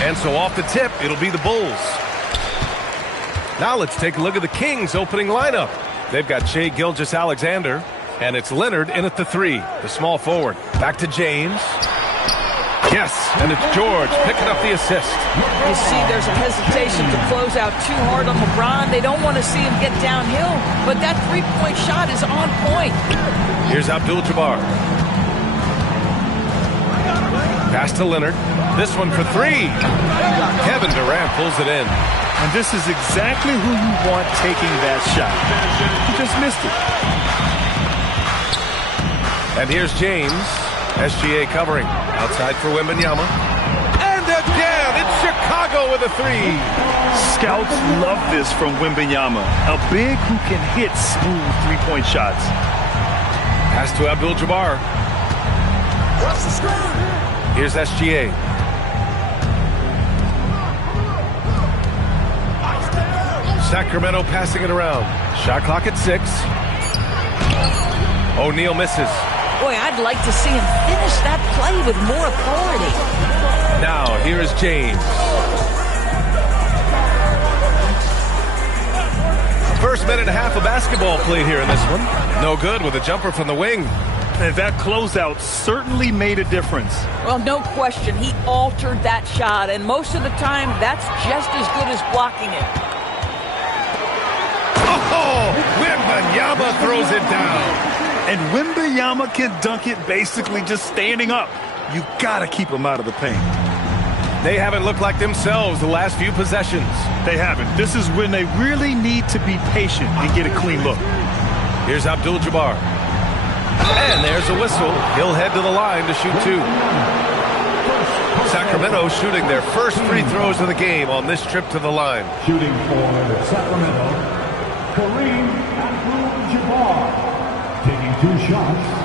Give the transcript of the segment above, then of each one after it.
And so off the tip, it'll be the Bulls. Now let's take a look at the Kings opening lineup. They've got Shai Gilgeous-Alexander, and it's Leonard in at the 3, the small forward. Back to James. Yes, and it's George picking up the assist. You see there's a hesitation to close out too hard on LeBron. They don't want to see him get downhill, but that three-point shot is on point. Here's Abdul-Jabbar. Pass to Leonard. This one for 3. Kevin Durant pulls it in. And this is exactly who you want taking that shot. He just missed it. And here's James. SGA covering. Outside for Wembanyama. And again, it's Chicago with a 3. Scouts love this from Wembanyama. A big who can hit smooth three-point shots. Pass to Abdul-Jabbar. Here's SGA. Sacramento passing it around. Shot clock at 6. O'Neal misses. Boy, I'd like to see him finish that play with more authority. Now, here is James. First minute and a half of basketball played here in this one. No good with a jumper from the wing. And that closeout certainly made a difference. Well, no question. He altered that shot, and most of the time, that's just as good as blocking it. Oh, Wembanyama throws it down. And Wembanyama can dunk it basically just standing up. You got to keep him out of the paint. They haven't looked like themselves the last few possessions. They haven't. This is when they really need to be patient and get a clean look. Here's Abdul-Jabbar. And there's a whistle. He'll head to the line to shoot 2. Sacramento shooting their first free throws of the game on this trip to the line. Shooting for Sacramento, Kareem Abdul-Jabbar. Taking 2 shots.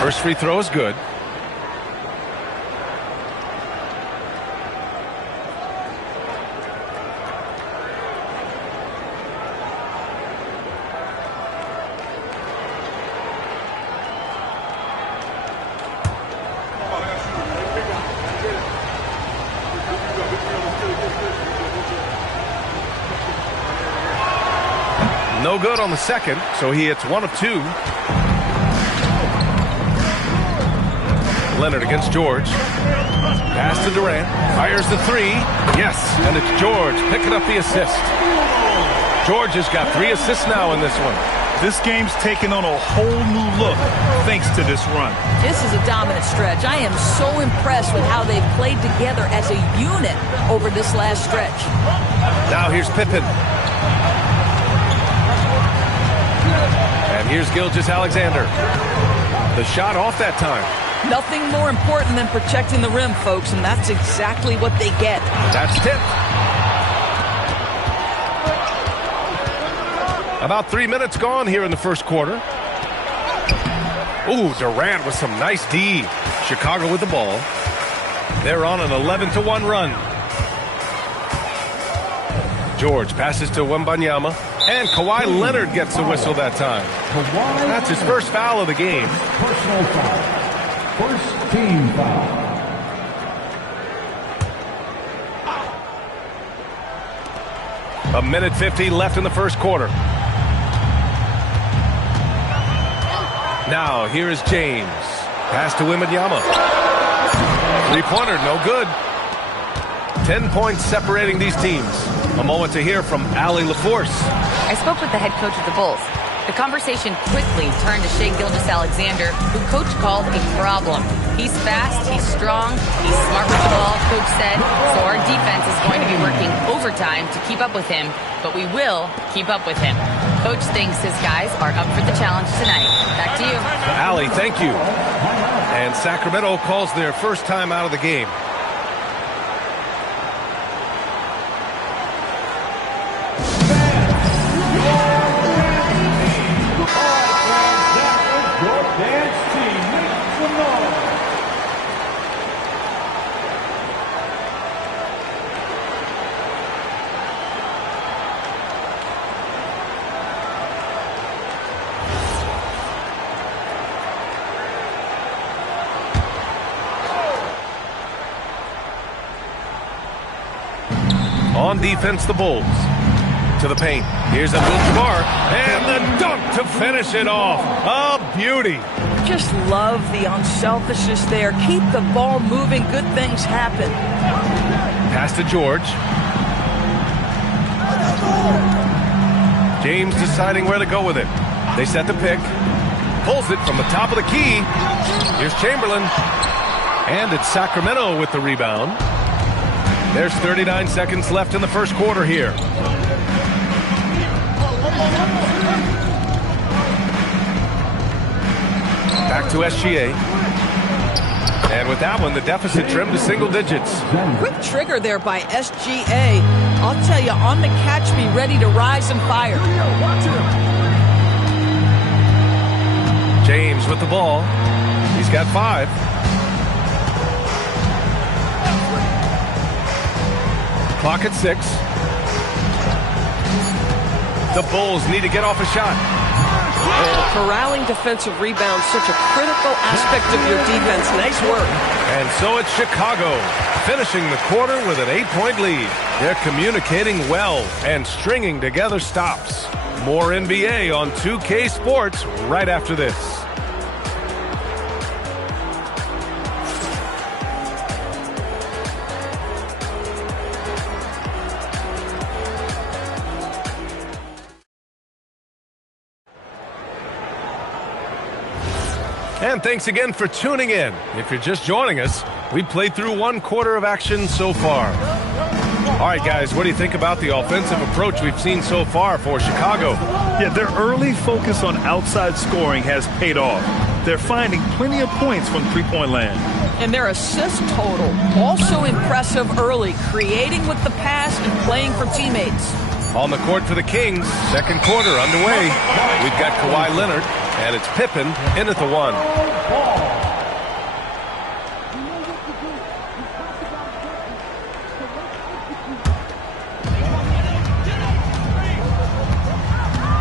First free throw is good. No good on the second, so he hits 1 of 2. Leonard against George. Pass to Durant. Fires the 3. Yes, and it's George picking up the assist. George has got 3 assists now in this one. This game's taken on a whole new look thanks to this run. This is a dominant stretch. I am so impressed with how they've played together as a unit over this last stretch. Now here's Pippen. And here's Gilgeous-Alexander. The shot off that time. Nothing more important than protecting the rim, folks, and that's exactly what they get. That's tipped. About 3 minutes gone here in the first quarter. Ooh, Durant with some nice D. Chicago with the ball. They're on an 11-1 run. George passes to Wembanyama. And Kawhi Leonard gets the whistle that time. That's his first foul of the game. Personal foul. First team foul. A minute 50 left in the first quarter. Now, here is James. Pass to Wembanyama. Three-pointer, no good. 10 points separating these teams. A moment to hear from Allie LaForce. I spoke with the head coach of the Bulls. The conversation quickly turned to Shai Gilgeous-Alexander, who Coach called a problem. He's fast, he's strong, he's smart with the ball, Coach said, so our defense is going to be working overtime to keep up with him, but we will keep up with him. Coach thinks his guys are up for the challenge tonight. Back to you. Allie, thank you. And Sacramento calls their first time out of the game. On defense, the Bulls. To the paint. Here's Abdul-Jabbar. And the dunk to finish it off. A beauty. Just love the unselfishness there. Keep the ball moving. Good things happen. Pass to George. James deciding where to go with it. They set the pick. Pulls it from the top of the key. Here's Chamberlain. And it's Sacramento with the rebound. There's 39 seconds left in the first quarter here. Back to SGA. And with that one, the deficit trimmed to single digits. Quick trigger there by SGA. I'll tell you, on the catch, be ready to rise and fire. James with the ball. He's got 5. Clock at 6. The Bulls need to get off a shot. Corralling defensive rebounds, such a critical aspect of your defense. Nice work. And so it's Chicago, finishing the quarter with an 8-point lead. They're communicating well and stringing together stops. More NBA on 2K Sports right after this. And thanks again for tuning in. If you're just joining us, we played through 1 quarter of action so far. All right, guys, what do you think about the offensive approach we've seen so far for Chicago? Yeah, their early focus on outside scoring has paid off. They're finding plenty of points from three-point land. And their assist total, also impressive early, creating with the pass and playing for teammates. On the court for the Kings, second quarter underway. We've got Kawhi Leonard, and it's Pippen in at the 1.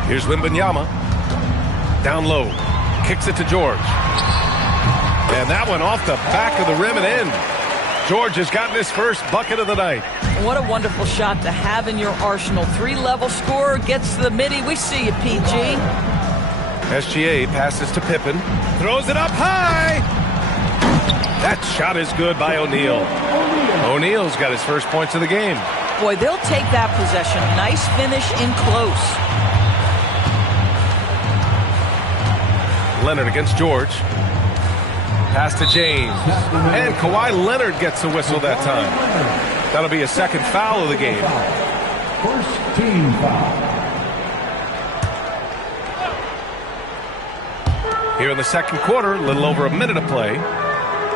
Here's Wembanyama. Down low. Kicks it to George. And that one off the back of the rim and in. George has gotten his first bucket of the night. What a wonderful shot to have in your arsenal. 3-level scorer, gets to the midi. We see you, PG. SGA passes to Pippen. Throws it up high. That shot is good by O'Neal. O'Neal's got his first points of the game. Boy, they'll take that possession. Nice finish in close. Leonard against George. Pass to James. And Kawhi Leonard gets a whistle that time. That'll be a second foul of the game. First team foul. Here in the second quarter, a little over a minute to play.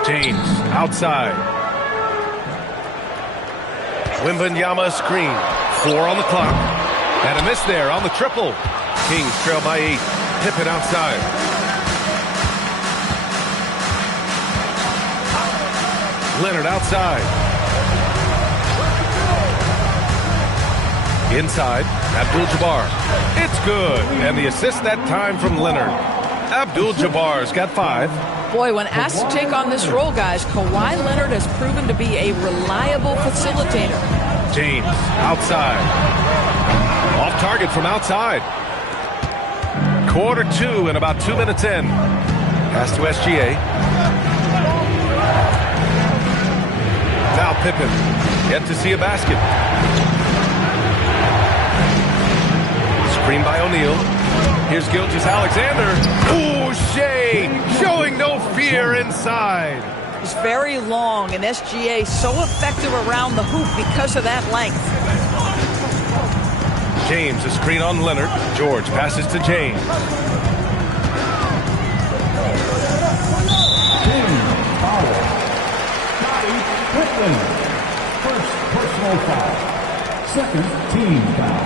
James outside. Wembanyama screen. 4 on the clock. And a miss there on the triple. Kings trail by 8. Pippen outside. Leonard outside. Inside, Abdul-Jabbar. It's good. And the assist that time from Leonard. Abdul-Jabbar's got 5. Boy, when asked to take on this role, guys, Kawhi Leonard has proven to be a reliable facilitator. James outside. Off target from outside. Quarter 2 and about 2 minutes in. Pass to SGA. Now Pippen, yet to see a basket. Screen by O'Neal. Here's Gilgeous-Alexander. Ooh, Shea showing no fear inside. He's very long, and SGA so effective around the hoop because of that length. James, a screen on Leonard. George passes to James. First personal foul. Second team foul.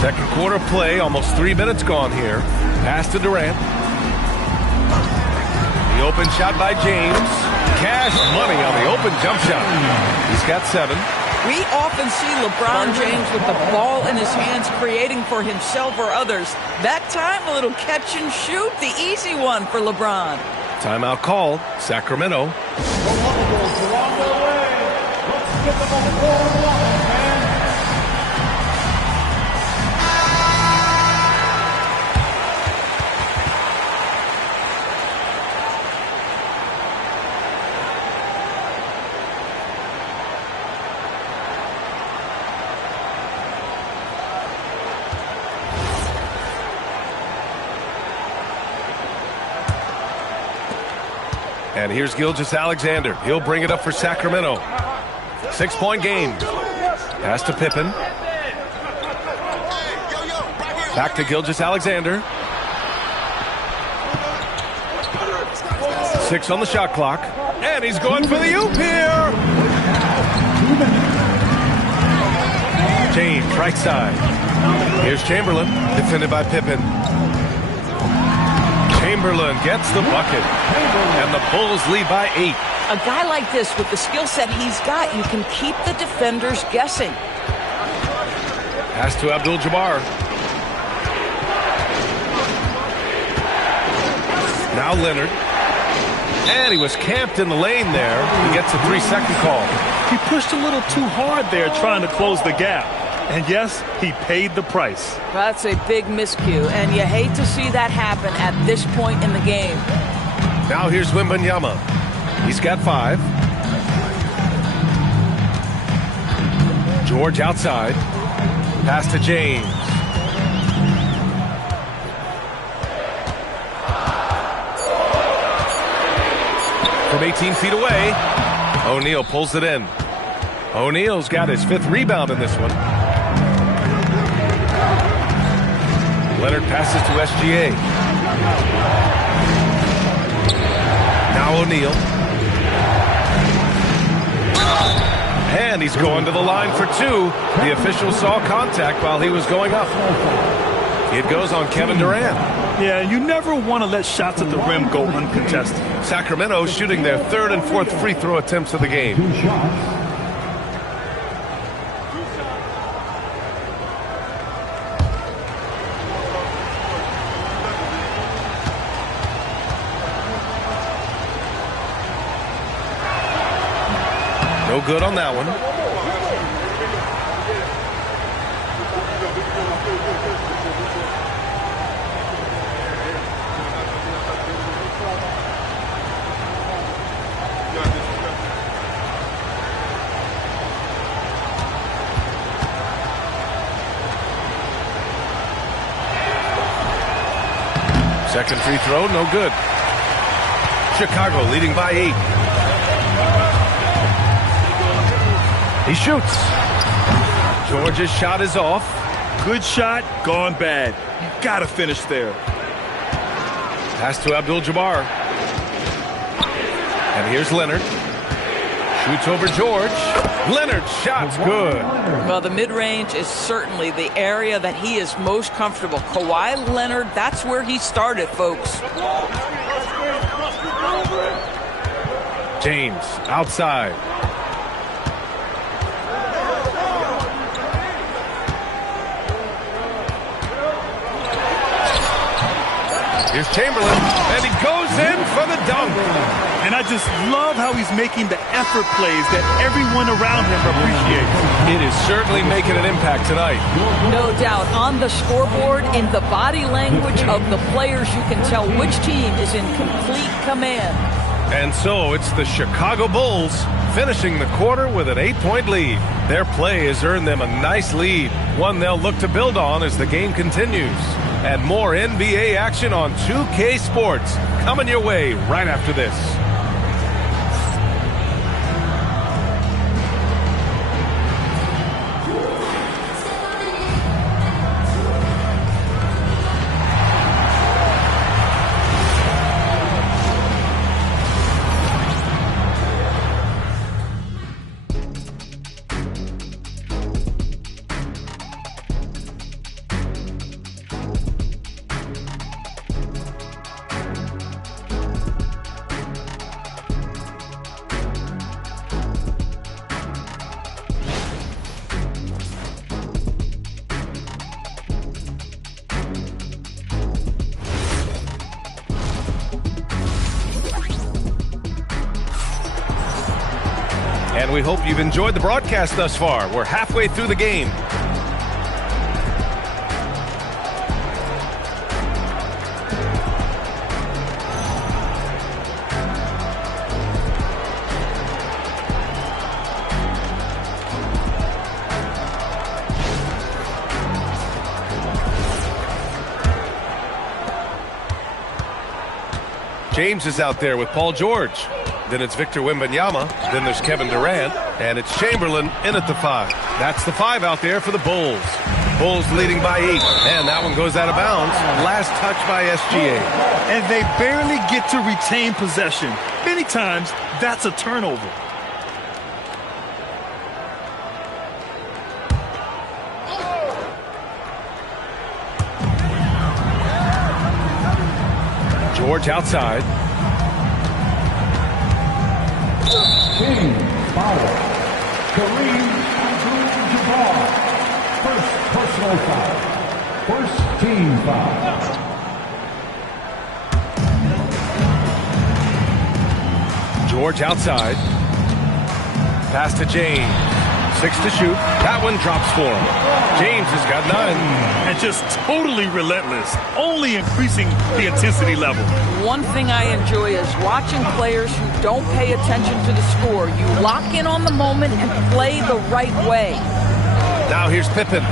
Second quarter play, almost 3 minutes gone here. Pass to Durant. The open shot by James. Cash money on the open jump shot. He's got 7. We often see LeBron James with the ball in his hands, creating for himself or others. That time, a little catch and shoot, the easy one for LeBron. Timeout called. Sacramento. And here's Gilgeous-Alexander. He'll bring it up for Sacramento. 6-point game. Pass to Pippen. Back to Gilgeous-Alexander. 6 on the shot clock. And he's going for the oop here. James, right side. Here's Chamberlain, defended by Pippen. Chamberlain gets the bucket. And the Bulls lead by 8. A guy like this, with the skill set he's got, you can keep the defenders guessing. Pass to Abdul-Jabbar. Now Leonard. And he was camped in the lane there. He gets a 3-second call. He pushed a little too hard there trying to close the gap. And yes, he paid the price. That's a big miscue, and you hate to see that happen at this point in the game. Now here's Wembanyama. He's got 5. George outside. Pass to James. From 18 feet away, O'Neal pulls it in. O'Neal's got his 5th rebound in this one. Leonard passes to SGA. Now O'Neal. And he's going to the line for 2. The official saw contact while he was going up. It goes on Kevin Durant. Yeah, you never want to let shots at the rim go uncontested. Sacramento shooting their 3rd and 4th free throw attempts of the game. 2 shots. No good on that one. Second free throw, no good. Chicago leading by 8. He shoots. George's shot is off. Good shot, gone bad. You gotta finish there. Pass to Abdul-Jabbar. And here's Leonard. Shoots over George. Leonard's shot's good. Well, the mid-range is certainly the area that he is most comfortable. Kawhi Leonard, that's where he started, folks. James outside. Here's Chamberlain, and he goes in for the dunk. And I just love how he's making the effort plays that everyone around him appreciates. It is certainly making an impact tonight. No doubt. On the scoreboard, in the body language of the players, you can tell which team is in complete command. And so it's the Chicago Bulls finishing the quarter with an 8-point lead. Their play has earned them a nice lead, one they'll look to build on as the game continues. And more NBA action on 2K Sports coming your way right after this. and we hope you've enjoyed the broadcast thus far. We're halfway through the game. James is out there with Paul George. Then it's Victor Wembanyama. Then there's Kevin Durant. And it's Chamberlain in at the 5. That's the 5 out there for the Bulls. Bulls leading by 8. And that one goes out of bounds. Last touch by SGA. And they barely get to retain possession. Many times, that's a turnover. George outside. Team foul. Kareem Abdul-Jabbar. First personal foul. First team foul. George outside. Pass to James. 6 to shoot. That one drops for him. James has got 9. And just totally relentless, only increasing the intensity level. One thing I enjoy is watching players who don't pay attention to the score. You lock in on the moment and play the right way. Now here's Pippen.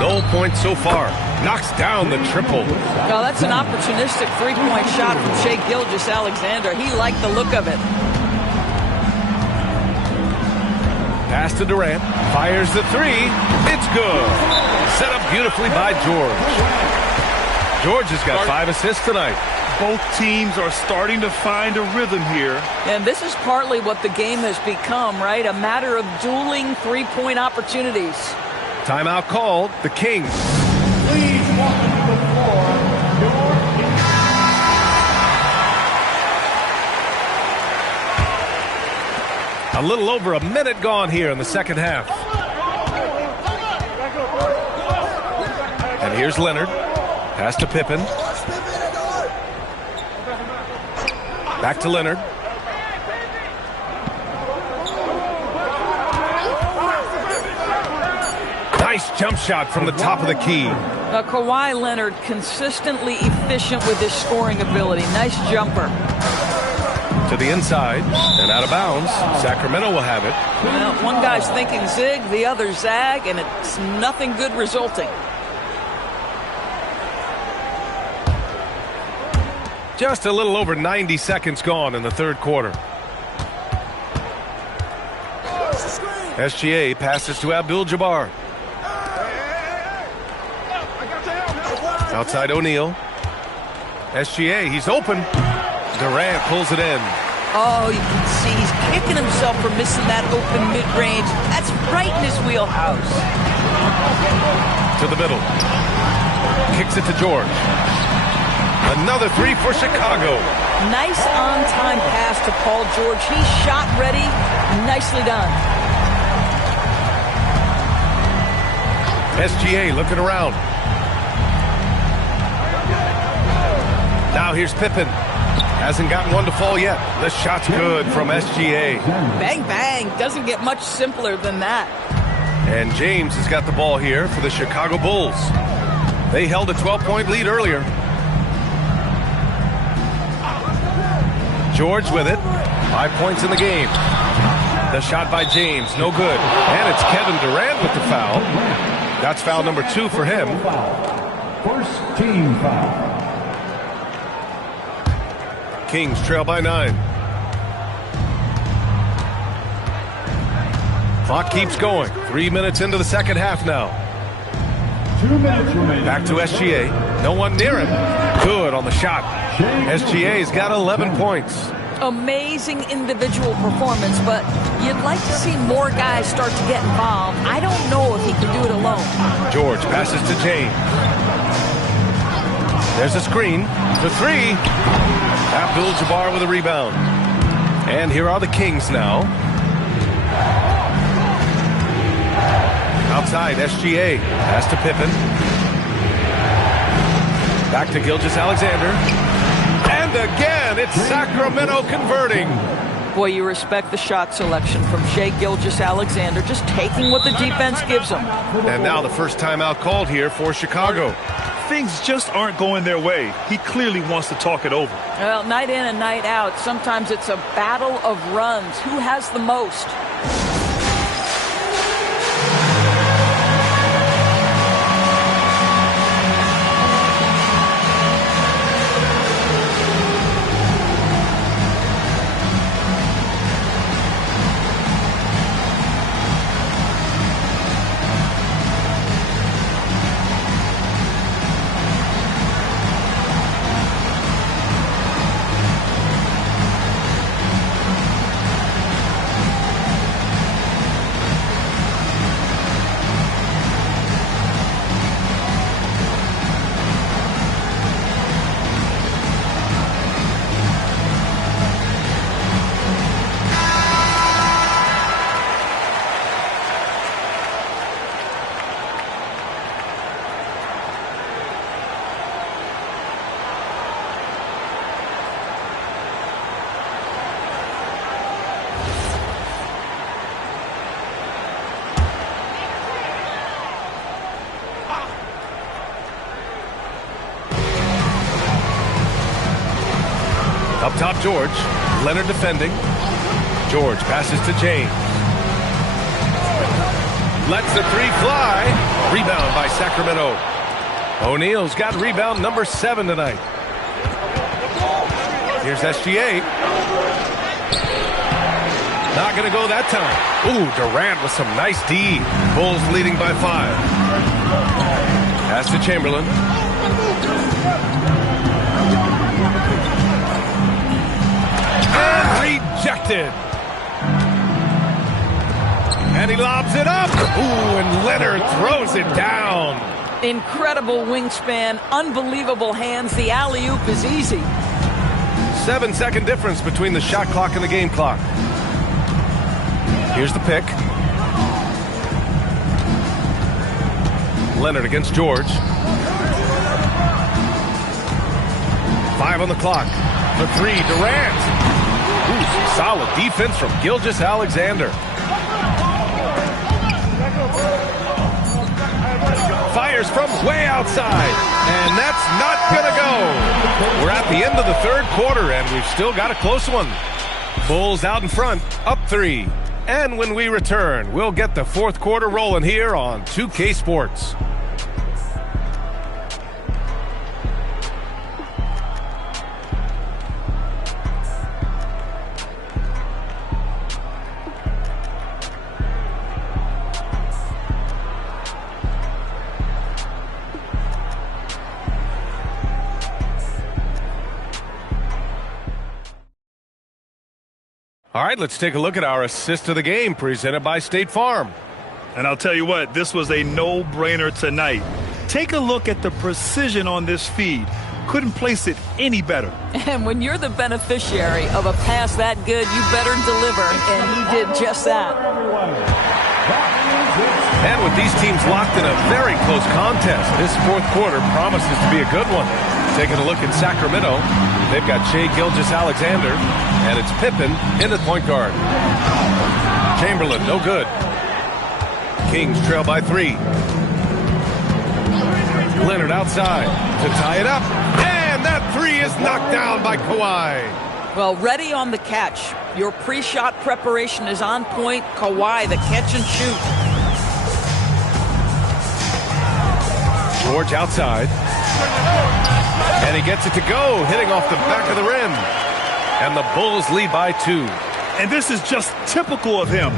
No points so far. Knocks down the triple. Now that's an opportunistic three-point shot from Shai Gilgeous-Alexander. He liked the look of it. Pass to Durant. Fires the 3. It's good. Set up beautifully by George. George has got 5 assists tonight. Both teams are starting to find a rhythm here. And this is partly what the game has become, right? A matter of dueling three-point opportunities. Timeout called. The Kings. Please welcome to the floor your A little over a minute gone here in the second half. And here's Leonard. Pass to Pippen. Back to Leonard. Nice jump shot from the top of the key. Now, Kawhi Leonard consistently efficient with his scoring ability. Nice jumper. To the inside and out of bounds. Sacramento will have it. Well, one guy's thinking zig, the other zag, and it's nothing good resulting. Just a little over 90 seconds gone in the third quarter. SGA passes to Abdul-Jabbar. Outside O'Neal. SGA, he's open. Durant pulls it in. Oh, you can see he's kicking himself for missing that open mid-range. That's right in his wheelhouse. To the middle. Kicks it to George. Another 3 for Chicago. Nice on-time pass to Paul George. He's shot ready. Nicely done. SGA looking around. Now here's Pippen. Hasn't gotten one to fall yet. The shot's good from SGA. Bang, bang. Doesn't get much simpler than that. And James has got the ball here for the Chicago Bulls. They held a 12-point lead earlier. George with it. 5 points in the game. The shot by James, no good. And it's Kevin Durant with the foul. That's foul number 2 for him. first team foul. Kings trail by 9. Clock keeps going. 3 minutes into the second half now. 2 minutes remaining. Back to SGA. No one near him. Good on the shot. SGA's got 11 points. Amazing individual performance, but you'd like to see more guys start to get involved. I don't know if he can do it alone. George passes to James. There's a screen for 3. Abdul-Jabbar with a rebound. And here are the Kings now. Outside, SGA. Pass to Pippen. Back to Gilgeous-Alexander. And again, it's Sacramento converting. Boy, you respect the shot selection from Shai Gilgeous-Alexander, just taking what the defense gives him. And now the first timeout called here for Chicago. Things just aren't going their way. He clearly wants to talk it over. Well, night in and night out, sometimes it's a battle of runs. Who has the most? Up top, George. Leonard defending. George passes to James. Lets the three fly. Rebound by Sacramento. O'Neal's got rebound number 7 tonight. Here's SGA. Not going to go that time. Ooh, Durant with some nice D. Bulls leading by 5. Pass to Chamberlain. Rejected. And he lobs it up. Ooh, and Leonard throws it down. Incredible wingspan, unbelievable hands. The alley-oop is easy. 7-second difference between the shot clock and the game clock. Here's the pick. Leonard against George. 5 on the clock. The 3, Durant. Ooh, some solid defense from Gilgeous-Alexander. Fires from way outside, and that's not gonna go. We're at the end of the third quarter, and we've still got a close one. Bulls out in front, up 3. And when we return, we'll get the fourth quarter rolling here on 2K Sports. All right, let's take a look at our assist of the game presented by State Farm. And I'll tell you what, this was a no-brainer tonight. Take a look at the precision on this feed. Couldn't place it any better. And when you're the beneficiary of a pass that good, you better deliver, and he did just that. And with these teams locked in a very close contest, this fourth quarter promises to be a good one. Taking a look at Sacramento, they've got Shai Gilgeous-Alexander, and it's Pippen in the point guard. Chamberlain, no good. Kings trail by 3. Leonard outside to tie it up, and that 3 is knocked down by Kawhi. Well, ready on the catch. Your pre-shot preparation is on point. Kawhi, the catch and shoot. George outside. And he gets it to go, hitting off the back of the rim. And the Bulls lead by 2. And this is just typical of him.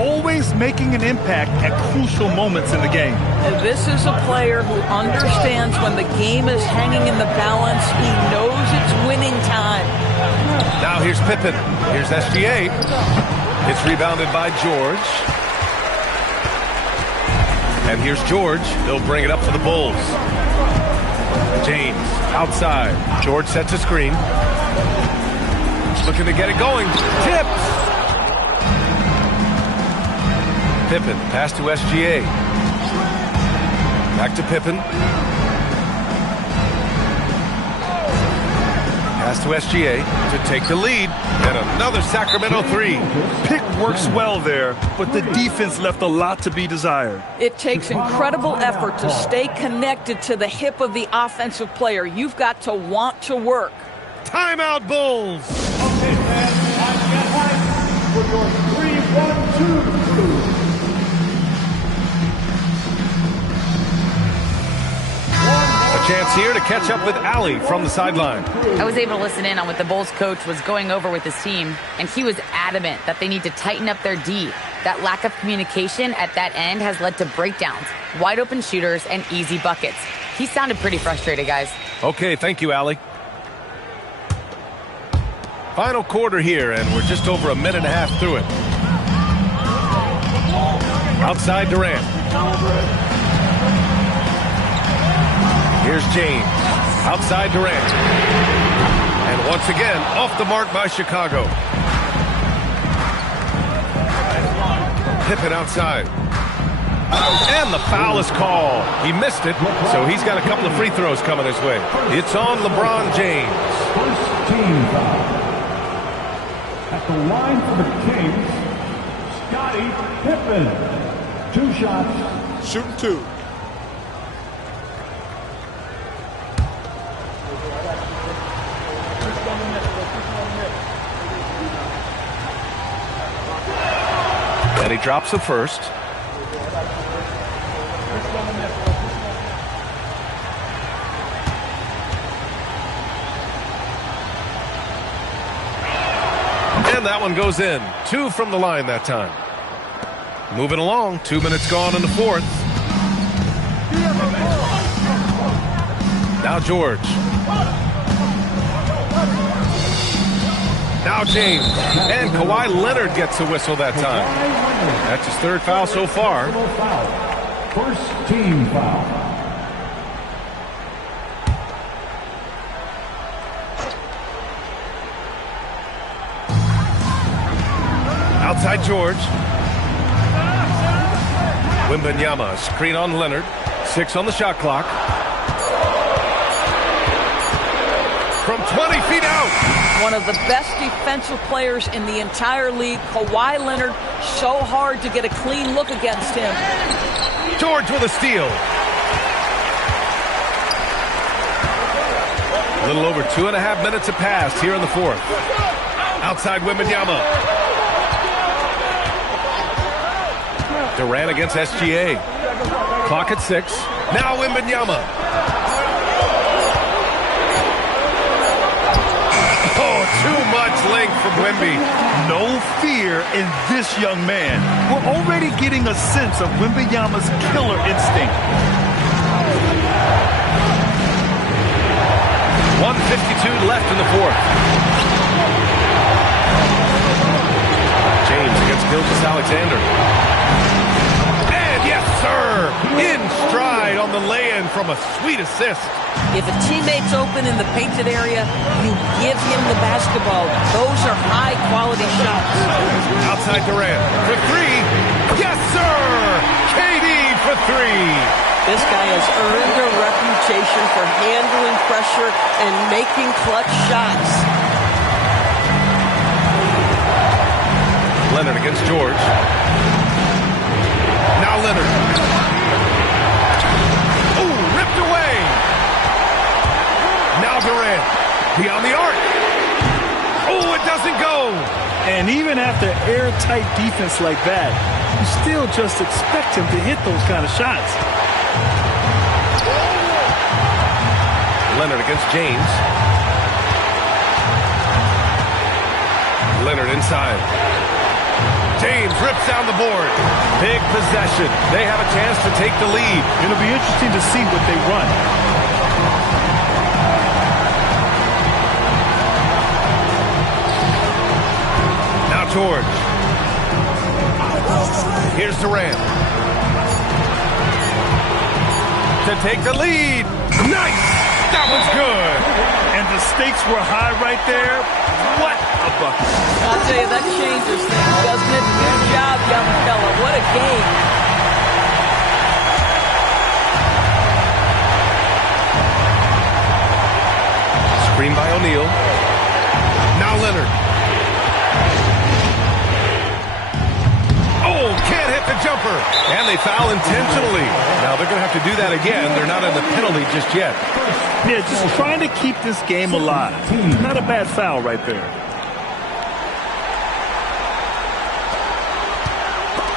Always making an impact at crucial moments in the game. And this is a player who understands when the game is hanging in the balance. He knows it's winning time. Now here's Pippen. Here's SGA. It's rebounded by George. And here's George. They'll bring it up for the Bulls. James outside. George sets a screen. Looking to get it going. Tipped. Pippen, pass to SGA. Back to Pippen. Pass to SGA to take the lead. And another Sacramento three. Pick works well there, but the defense left a lot to be desired. It takes incredible effort to stay connected to the hip of the offensive player. You've got to want to work. Timeout, Bulls. Okay, fans, time to get hyped for your 3-1-2 crew. A chance here to catch up with Allie from the sideline. I was able to listen in on what the Bulls coach was going over with his team, and he was adamant that they need to tighten up their D. That lack of communication at that end has led to breakdowns, wide open shooters, and easy buckets. He sounded pretty frustrated, guys. Okay, thank you, Allie. Final quarter here, and we're just over a minute and a half through it. Outside Durant. Here's James. Outside Durant. And once again, off the mark by Chicago. Pippen outside. And the foul is called. He missed it, so he's got a couple of free throws coming his way. It's on LeBron James. First team foul. At the line for the Kings, Scottie Pippen. 2 shots. Shooting 2. And he drops the first. And that one goes in. 2 from the line that time. Moving along. 2 minutes gone in the fourth. Now George. Now James. And Kawhi Leonard gets a whistle that time. That's his 3rd foul so far. First team foul. Outside George. Wembanyama, screen on Leonard. 6 on the shot clock. From 20 feet out. One of the best defensive players in the entire league. Kawhi Leonard, so hard to get a clean look against him. George with a steal. A little over 2.5 minutes have passed here in the fourth. Outside Wembanyama. Durant against SGA. Clock at 6. Now Wembanyama. Oh, too much length from Wemby. No fear in this young man. We're already getting a sense of Wembanyama's killer instinct. 1:52 left in the fourth. James against Gilgeous-Alexander. And yes, sir, in stride on the lay-in from a sweet assist. If a teammate's open in the painted area, you give him the basketball. Those are high-quality shots. Outside Durant for 3. Yes, sir! KD for 3. This guy has earned a reputation for handling pressure and making clutch shots. Leonard against George. Now Leonard. Ooh, ripped away. Now Durant. Beyond the arc. Oh, it doesn't go. And even after airtight defense like that, you still just expect him to hit those kind of shots. Leonard against James. Leonard inside. James rips down the board. Big possession. They have a chance to take the lead. It'll be interesting to see what they run. Now George. Here's Durant. To take the lead. Nice! That was good. And the stakes were high right there. What a bucket. I'll tell you, that changes things, doesn't it? Good job, young fella. What a game. Screen by O'Neal. jumper, and they foul intentionally. Now they're going to have to do that again. They're not in the penalty just yet. Yeah, just trying to keep this game alive. Not a bad foul right there.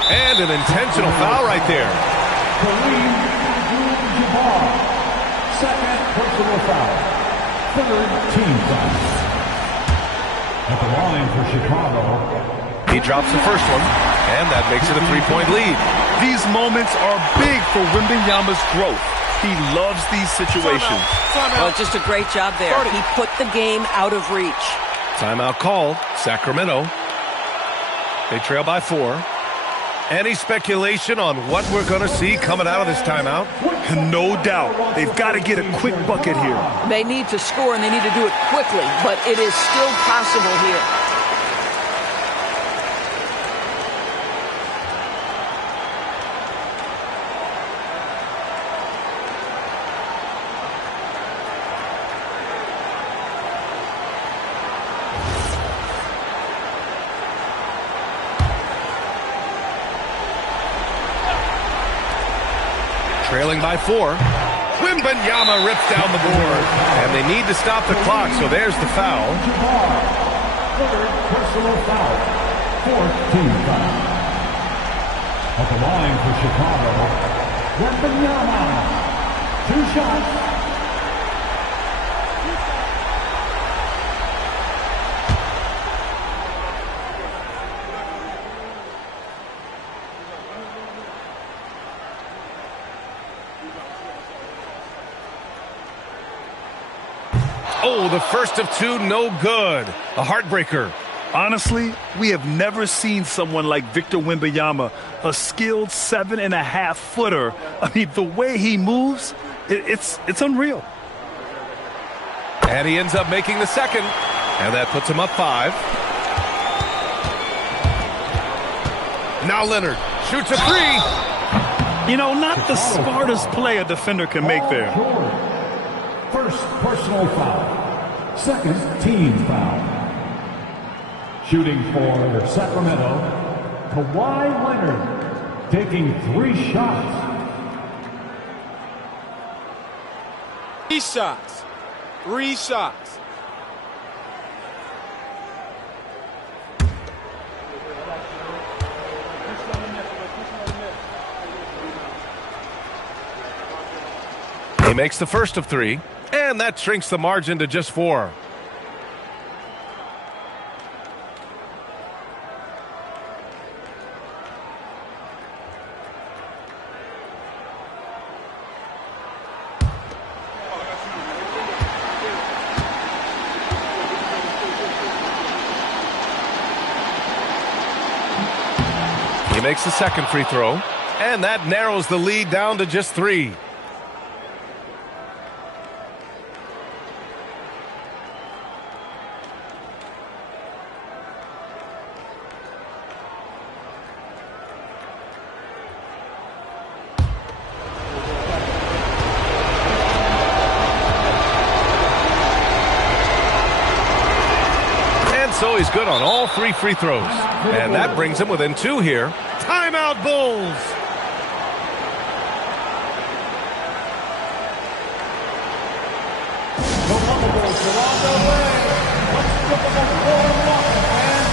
And an intentional foul right there. Kareem Abdul-Jabbar. Second personal foul. Third team foul. At the line for Chicago. He drops the first one, and that makes it a 3-point lead. These moments are big for Wembanyama's growth. He loves these situations. Well, just a great job there. He put the game out of reach. Timeout called. Sacramento. They trail by 4. Any speculation on what we're going to see coming out of this timeout? No doubt. They've got to get a quick bucket here. They need to score, and they need to do it quickly, but it is still possible here. Trailing by 4. Wembanyama rips down the board. And they need to stop the clock, so there's the foul. Third personal foul. Fourth team foul. At the line for Chicago, Wembanyama. 2 shots. Oh, the first of 2, no good. A heartbreaker. Honestly, we have never seen someone like Victor Wembanyama, a skilled 7.5-footer. I mean, the way he moves, it's unreal. And he ends up making the second. And that puts him up 5. Now Leonard shoots a 3. You know, not the smartest play a defender can make there. First personal foul. Second team foul. Shooting for Sacramento, Kawhi Leonard, taking 3 shots. 3 shots. 3 shots. He makes the first of 3. And that shrinks the margin to just 4. He makes the second free throw. And that narrows the lead down to just 3. So he's good on all 3 free throws. And that brings him within 2 here. Timeout, Bulls! The Wonder Bulls are on their way. Let's give them a warm welcome, man.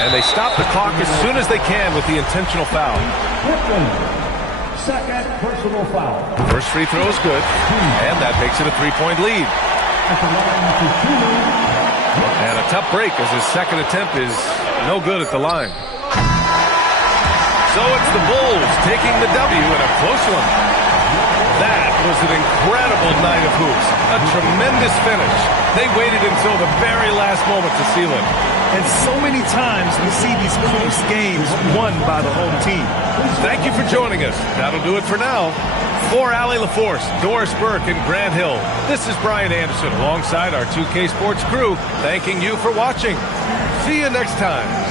And they stop the clock as soon as they can with the intentional foul. Brooklyn, second personal foul. First free throw is good, and that makes it a 3-point lead. At the line for 2, And a tough break as his second attempt is no good at the line. So it's the Bulls taking the W in a close one. That was an incredible night of hoops. A tremendous finish. They waited until the very last moment to seal it. And so many times we see these close games won by the home team. Thank you for joining us. That'll do it for now. For Allie LaForce, Doris Burke, and Grant Hill, this is Brian Anderson alongside our 2K Sports crew, thanking you for watching. See you next time.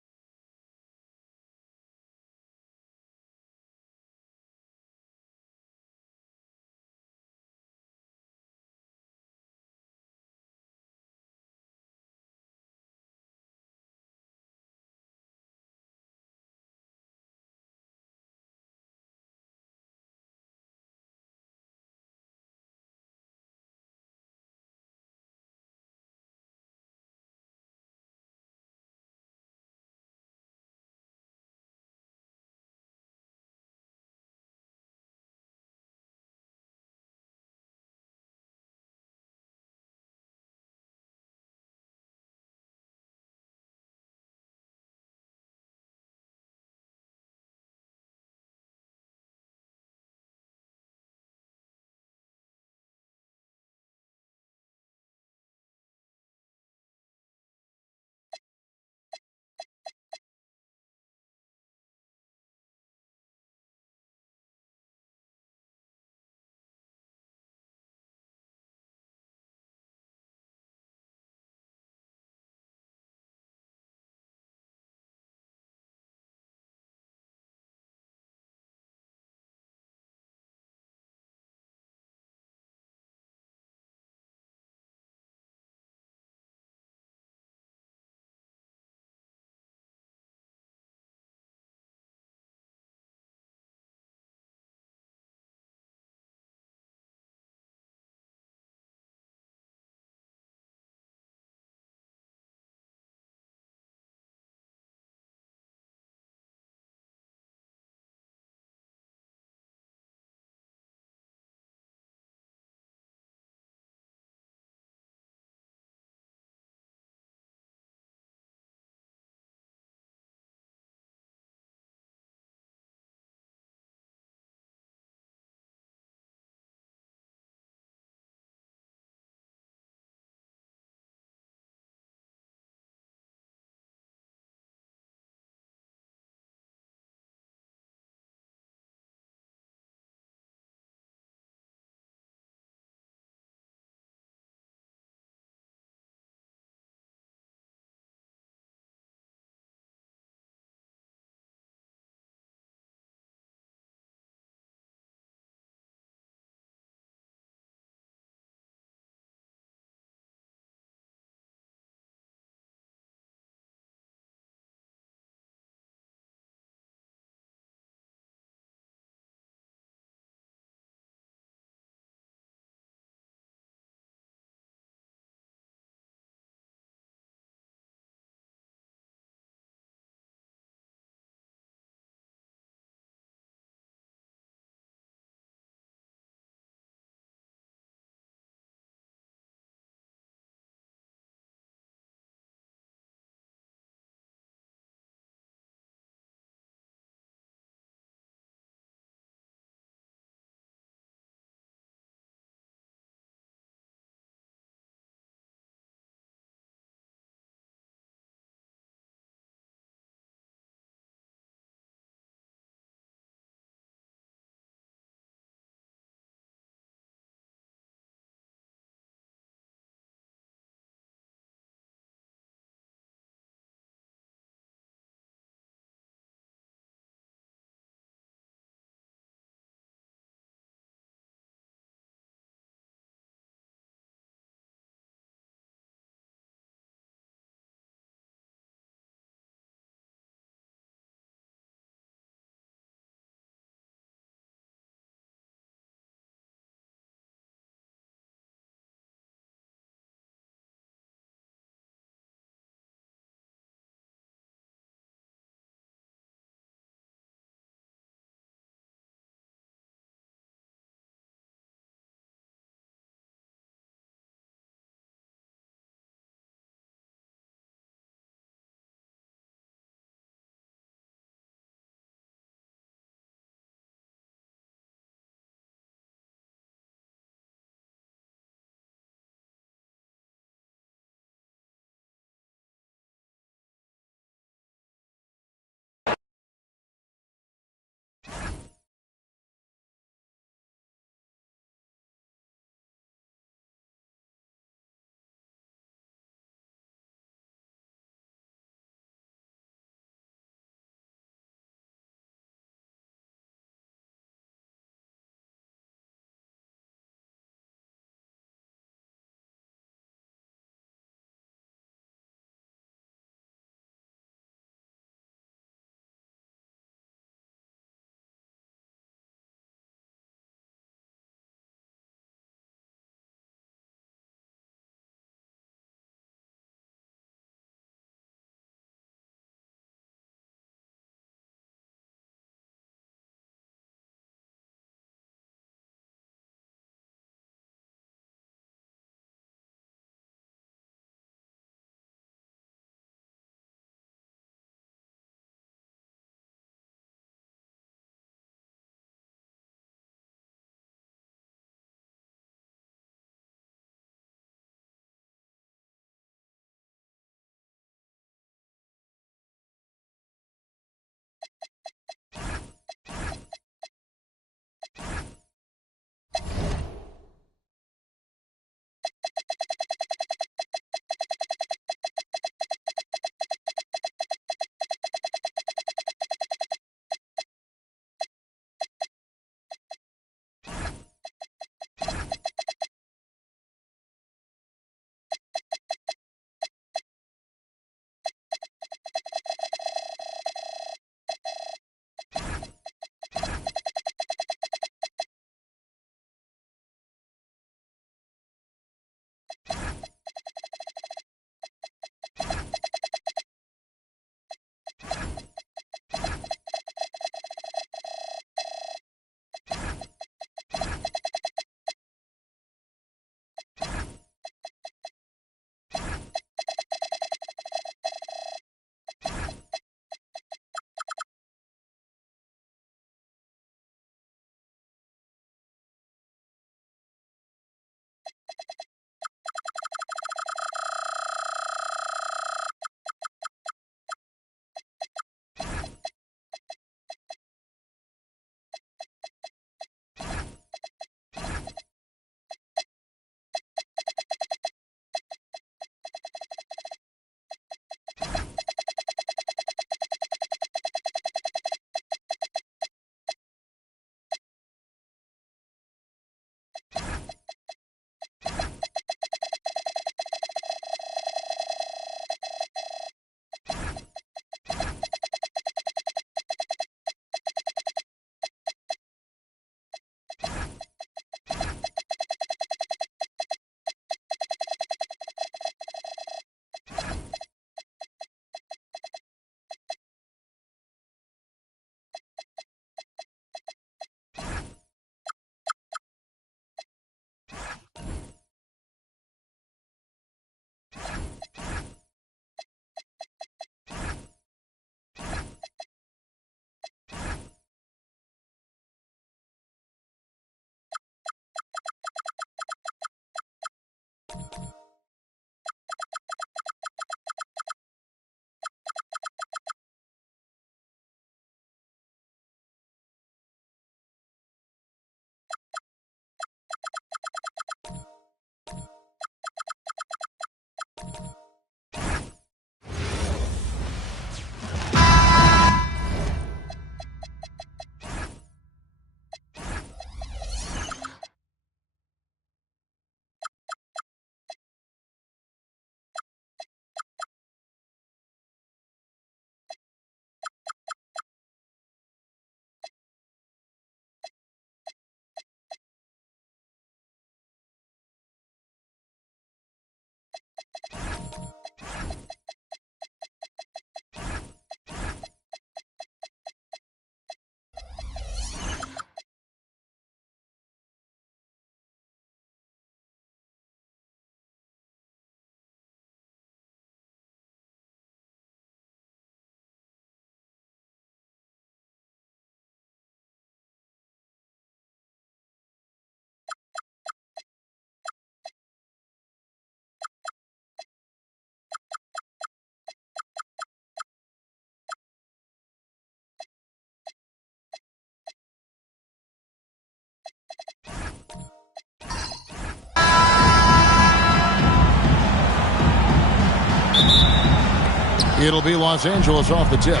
It'll be Los Angeles off the tip.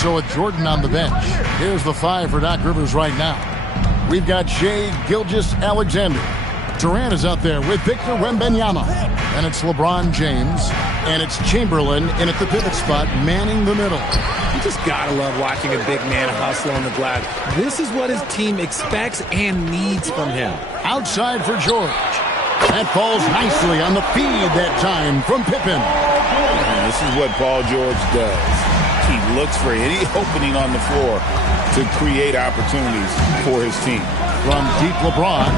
So with Jordan on the bench, here's the 5 for Doc Rivers right now. We've got Shai Gilgeous-Alexander. Durant is out there with Victor Wembanyama. And it's LeBron James. And it's Chamberlain in at the pivot spot, manning the middle. You just gotta love watching a big man hustle on the glass. This is what his team expects and needs from him. Outside for George. That falls nicely on the feed that time from Pippen. And this is what Paul George does. He looks for any opening on the floor to create opportunities for his team. From deep LeBron,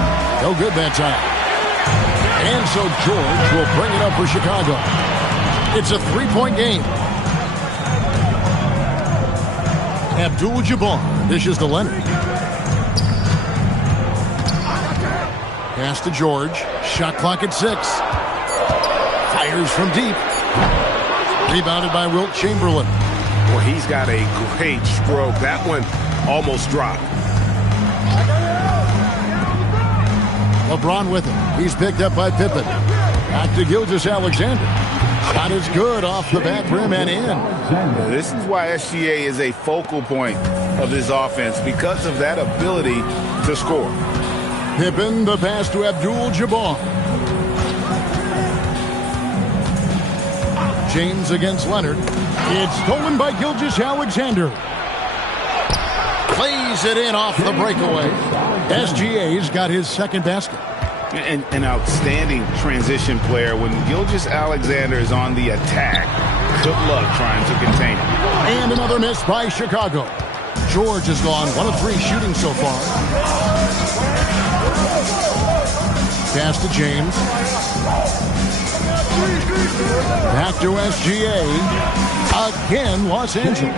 no good that time. And so George will bring it up for Chicago. It's a 3-point game. Abdul-Jabbar dishes to Leonard. Pass to George. Shot clock at 6. Fires from deep. Rebounded by Wilt Chamberlain. Well, he's got a great stroke. That one almost dropped. LeBron with him. He's picked up by Pippen. Back to Gilgeous-Alexander. Shot is good off the back rim and in. This is why SGA is a focal point of this offense, because of that ability to score. Pippen, the pass to Abdul-Jabbar. James against Leonard. It's stolen by Gilgeous-Alexander. Plays it in off the breakaway. SGA's got his second basket. An outstanding transition player. When Gilgeous-Alexander is on the attack, good luck trying to contain him. And another miss by Chicago. George has gone 1 of 3 shooting so far. Pass to James. Back to SGA. Again, Los Angeles.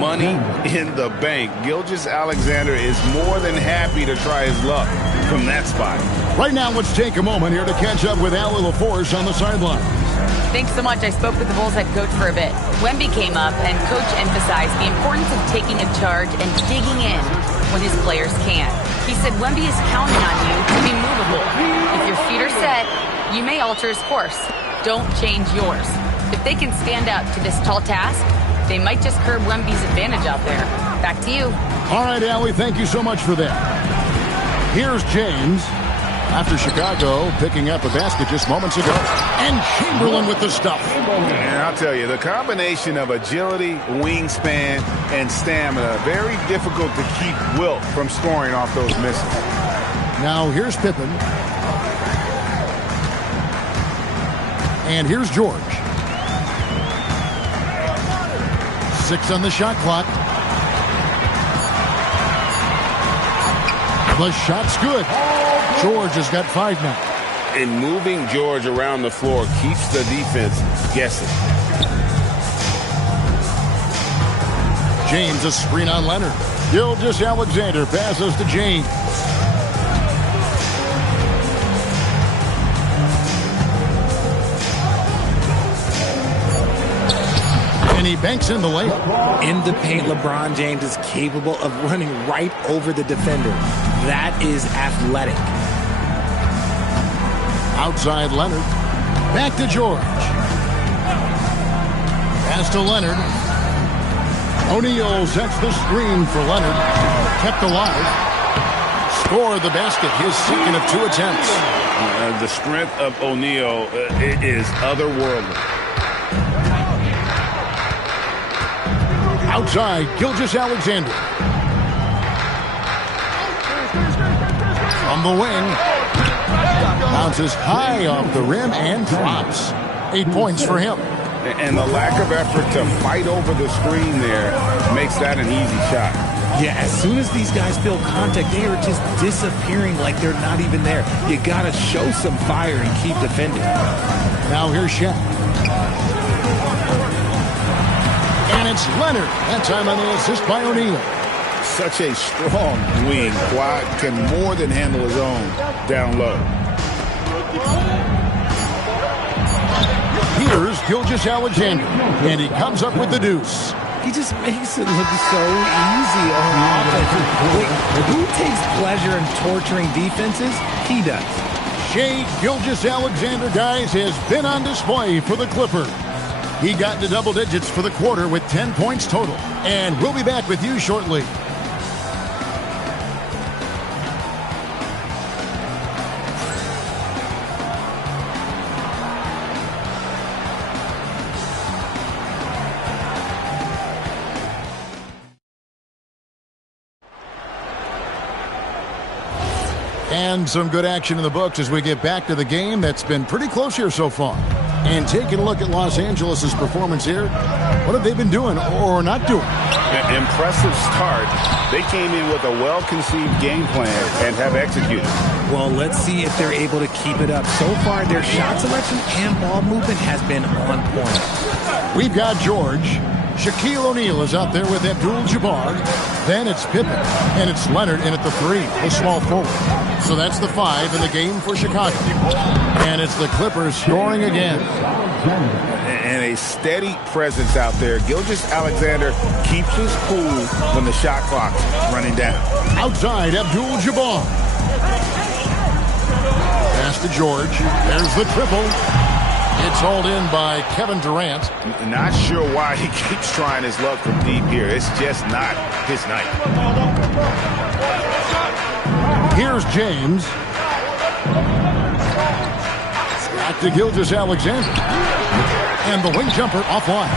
Money in the bank. Gilgeous-Alexander is more than happy to try his luck from that spot. Right now, let's take a moment here to catch up with Allie LaForce on the sideline. Thanks so much. I spoke with the Bulls head coach for a bit. Wemby came up, and Coach emphasized the importance of taking a charge and digging in when his players can't. He said Wemby is counting on you to be movable. If your feet are set, you may alter his course. Don't change yours. If they can stand up to this tall task, they might just curb Wemby's advantage out there. Back to you. All right, Allie, thank you so much for that. Here's James. After Chicago picking up a basket just moments ago. And Chamberlain with the stuff. And I'll tell you, the combination of agility, wingspan, and stamina, very difficult to keep Wilt from scoring off those misses. Now here's Pippen. And here's George. 6 on the shot clock. The shot's good. George has got 5 now. And moving George around the floor keeps the defense guessing. James, a screen on Leonard. Gilgeous-Alexander passes to James. And he banks in the layup. In the paint, LeBron James is capable of running right over the defender. That is athletic. Outside Leonard. Back to George. Pass to Leonard. O'Neal sets the screen for Leonard. Kept alive. Scored the basket. His second of 2 attempts. The strength of O'Neal is otherworldly. Outside, Gilgeous-Alexander. From the wing. Bounces high off the rim and drops. 8 points for him. And the lack of effort to fight over the screen there makes that an easy shot. Yeah, as soon as these guys feel contact, they are just disappearing like they're not even there. You got to show some fire and keep defending. Now here's Shaq. And it's Leonard. That time on the assist by O'Neal. Such a strong wing. Quad can more than handle his own down low. Here's Gilgeous-Alexander. And he comes up with the deuce. He just makes it look so easy on offense. Who takes pleasure in torturing defenses? He does. Shai Gilgeous-Alexander, guys, has been on display for the Clippers. He got into double digits for the quarter with 10 points total. And we'll be back with you shortly. And some good action in the books as we get back to the game that's been pretty close here so far. And taking a look at Los Angeles' performance here, what have they been doing or not doing? Impressive start. They came in with a well-conceived game plan and have executed. Well, let's see if they're able to keep it up. So far, their shot selection and ball movement has been on point. We've got George. Shaquille O'Neal is out there with Abdul-Jabbar. Then it's Pippen. And it's Leonard in at the 3, the small forward. So that's the 5 in the game for Chicago. And it's the Clippers scoring again. And a steady presence out there. Gilgeous-Alexander keeps his cool when the shot clock's running down. Outside, Abdul-Jabbar. Pass to George. There's the triple. It's hauled in by Kevin Durant. Not sure why he keeps trying his luck from deep here. It's just not his night. Here's James. Back to Gilgeous-Alexander. And the wing jumper offline.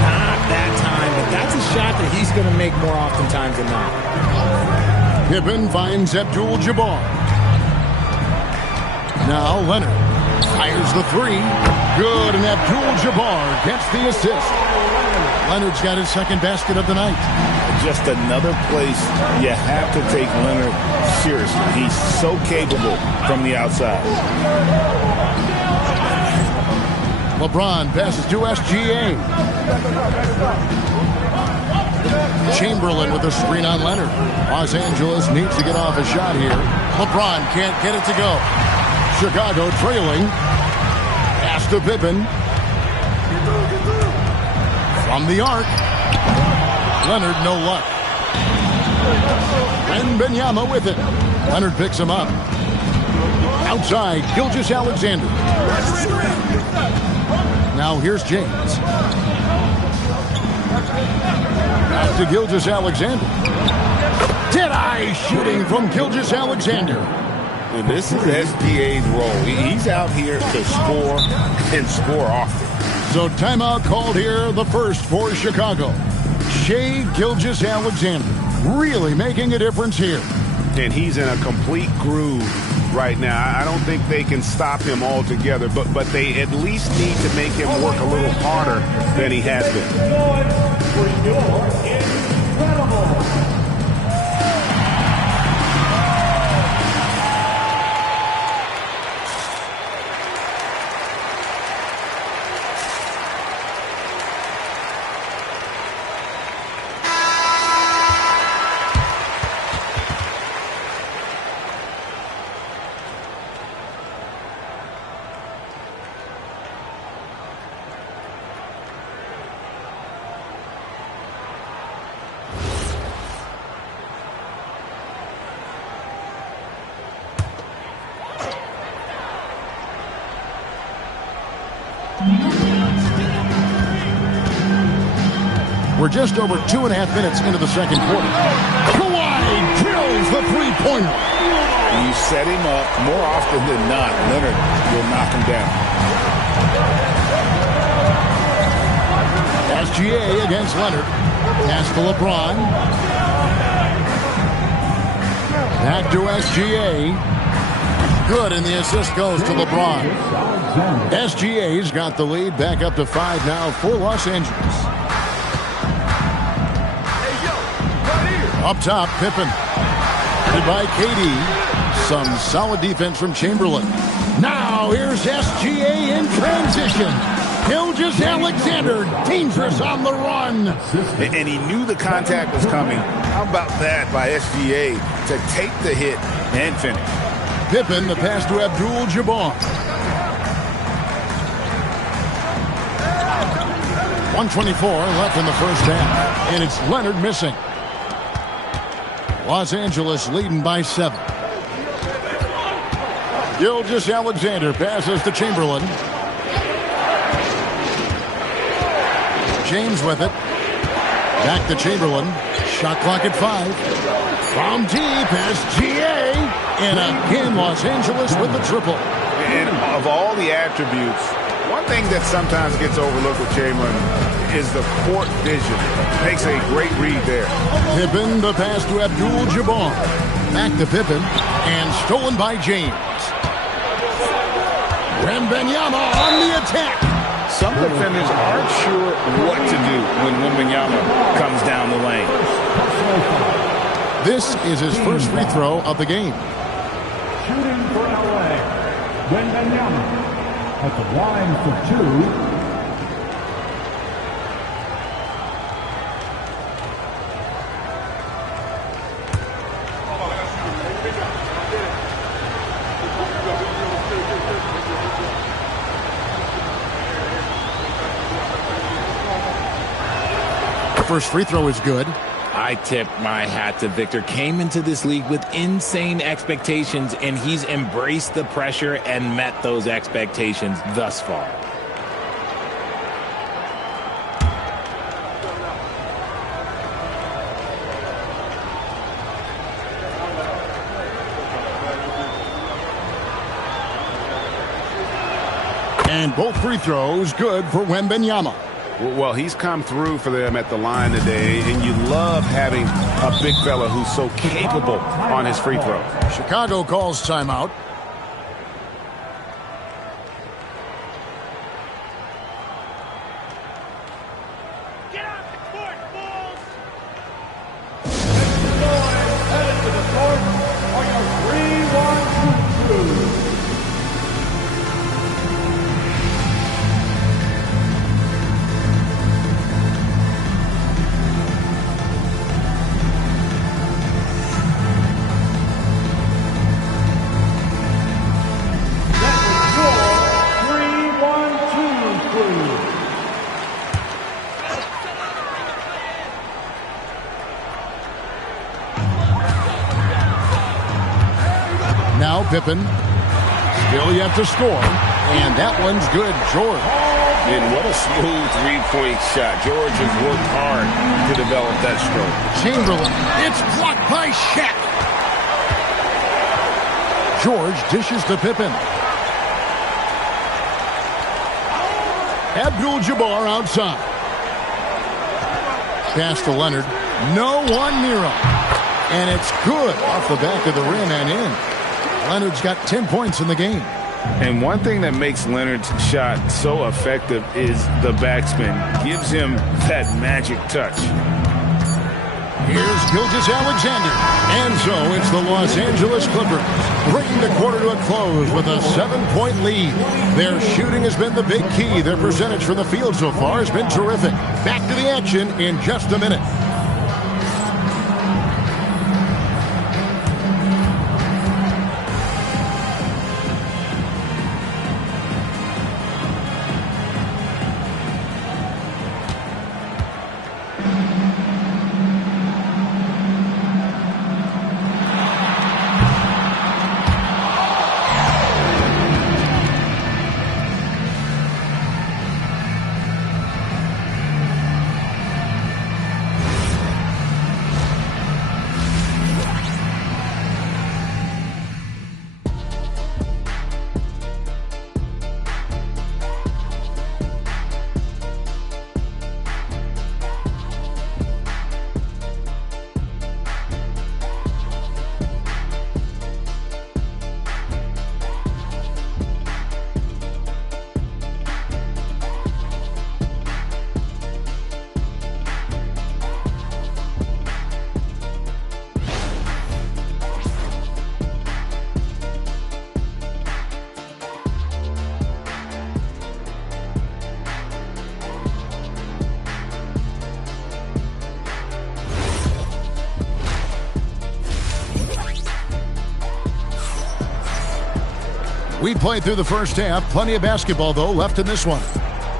Not that time, but that's a shot that he's going to make more oftentimes than not. Pippen finds Abdul-Jabbar. Now Leonard fires the 3. Good, and Abdul-Jabbar gets the assist. Leonard's got his second basket of the night. Just another place you have to take Leonard seriously. He's so capable from the outside. LeBron passes to SGA. Chamberlain with a screen on Leonard. Los Angeles needs to get off a shot here. LeBron can't get it to go. Chicago trailing. Pass to Pippen. From the arc. Leonard, no luck. And Wembanyama with it. Leonard picks him up. Outside, Gilgeous-Alexander. Now here's James. Back to Gilgeous-Alexander. Dead-eye shooting from Gilgeous-Alexander. And this is SGA's role. He's out here to score and score often. So timeout called here, the first for Chicago. Shai Gilgeous-Alexander really making a difference here. And he's in a complete groove right now. I don't think they can stop him altogether, but they at least need to make him work a little harder than he has been. We're just over 2.5 minutes into the second quarter. Kawhi drills the three-pointer. You set him up more often than not. Leonard will knock him down. SGA against Leonard. Pass to LeBron. Back to SGA. Good, and the assist goes to LeBron. SGA's got the lead back up to 5 now for Los Angeles. Up top, Pippen. Headed by KD. Some solid defense from Chamberlain. Now here's SGA in transition. Gilgeous-Alexander, dangerous on the run. And he knew the contact was coming. How about that by SGA to take the hit and finish? Pippen, the pass to Abdul-Jabbar. 1:24 left in the first half. And it's Leonard missing. Los Angeles leading by 7. Gilgeous-Alexander passes to Chamberlain. James with it. Back to Chamberlain. Shot clock at 5. From deep as GA. And again, Los Angeles with the triple. And of all the attributes, one thing that sometimes gets overlooked with Chamberlain is the court vision. Makes a great read there. Pippen, the pass to Abdul-Jabbar. Back to Pippen. And stolen by James. Wembanyama on the attack. Some defenders aren't sure what to do when Wembanyama comes down the lane. This is his first free throw of the game. Shooting for LA, Wembanyama at the line for 2. First free throw is good. I tip my hat to Victor. Came into this league with insane expectations, and he's embraced the pressure and met those expectations thus far. And both free throws good for Wembanyama. Well, he's come through for them at the line today, and you love having a big fella who's so capable on his free throw. Chicago calls timeout. Get out the court, Bulls! Next boys headed to the court on your 3-1-2. Now Pippen. Still yet to score. And that one's good. George. And what a smooth three-point shot. George has worked hard to develop that stroke. Chamberlain. It's blocked by Shaq. George dishes to Pippen. Abdul-Jabbar outside. Pass to Leonard. No one near him. And it's good off the back of the rim and in. Leonard's got 10 points in the game. And one thing that makes Leonard's shot so effective is the backspin. Gives him that magic touch. Here's Gilgeous-Alexander. And so it's the Los Angeles Clippers bringing the quarter to a close with a 7-point lead. Their shooting has been the big key. Their percentage from the field so far has been terrific. Back to the action in just a minute. We played through the first half. Plenty of basketball, though, left in this one.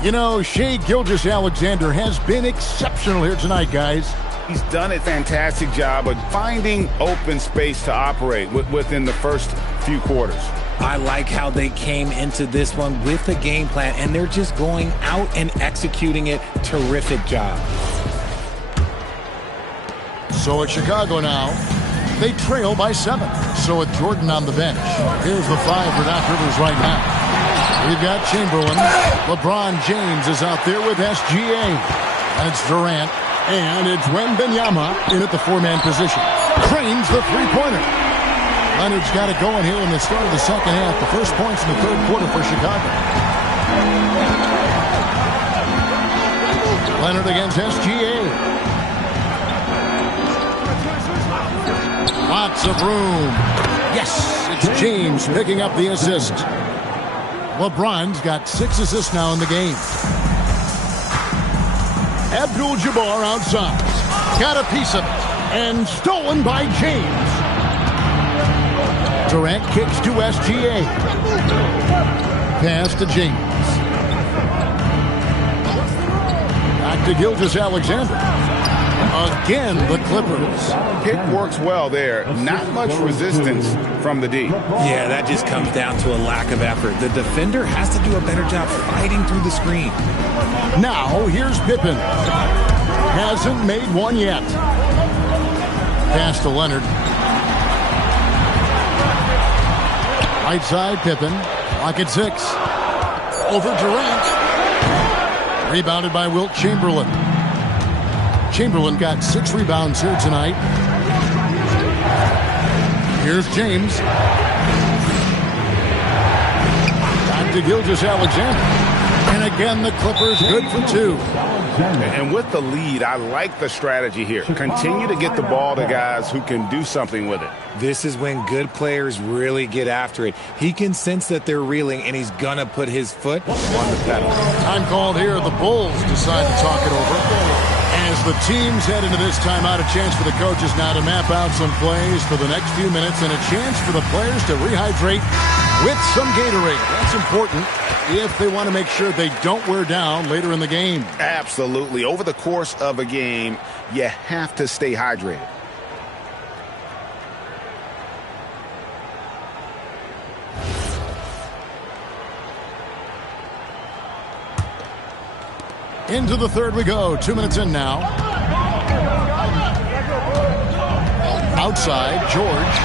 You know, Shai Gilgeous-Alexander has been exceptional here tonight, guys. He's done a fantastic job of finding open space to operate within the first few quarters. I like how they came into this one with a game plan, and they're just going out and executing it. Terrific job. So it's Chicago now. They trail by 7. So with Jordan on the bench, here's the 5 for Doc Rivers right now. We've got Chamberlain. LeBron James is out there with SGA. And it's Durant. And it's Wembanyama in at the 4-man position. Cranes the three-pointer. Leonard's got it going here in the start of the second half. The first points in the third quarter for Chicago. Leonard against SGA. Lots of room. Yes, it's James picking up the assist. LeBron's got 6 assists now in the game. Abdul-Jabbar outside. Got a piece of it. And stolen by James. Durant kicks to SGA. Pass to James. Back to Gilgeous-Alexander. Again, the Clippers. Pick works well there. Not much resistance from the D. Yeah, that just comes down to a lack of effort. The defender has to do a better job fighting through the screen. Now, here's Pippen. Hasn't made one yet. Pass to Leonard. Right side, Pippen. Clock at 6. Over Durant. Rebounded by Wilt Chamberlain. Chamberlain got 6 rebounds here tonight. Here's James. Back to Gilgeous-Alexander. And again, the Clippers good for 2. And with the lead, I like the strategy here. Continue to get the ball to guys who can do something with it. This is when good players really get after it. He can sense that they're reeling, and he's going to put his foot on the pedal. Time called here. The Bulls decide to talk it over. As the teams head into this timeout, a chance for the coaches now to map out some plays for the next few minutes and a chance for the players to rehydrate with some Gatorade. That's important if they want to make sure they don't wear down later in the game. Absolutely. Over the course of a game, you have to stay hydrated. Into the third we go. 2 minutes in now. Outside, George.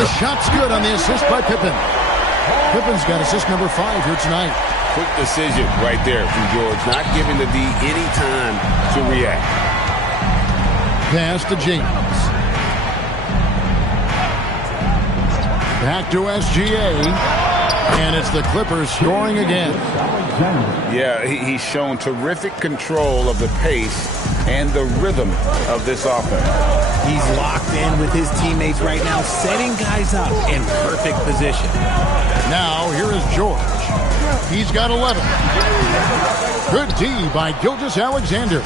The shot's good on the assist by Pippen. Pippen's got assist number 5 here tonight. Quick decision right there from George. Not giving the D any time to react. Pass to James. Back to SGA. And it's the Clippers scoring again. Yeah, he's shown terrific control of the pace and the rhythm of this offense. He's locked in with his teammates right now, setting guys up in perfect position. Now, here is George. He's got 11. Good D by Gilgeous-Alexander.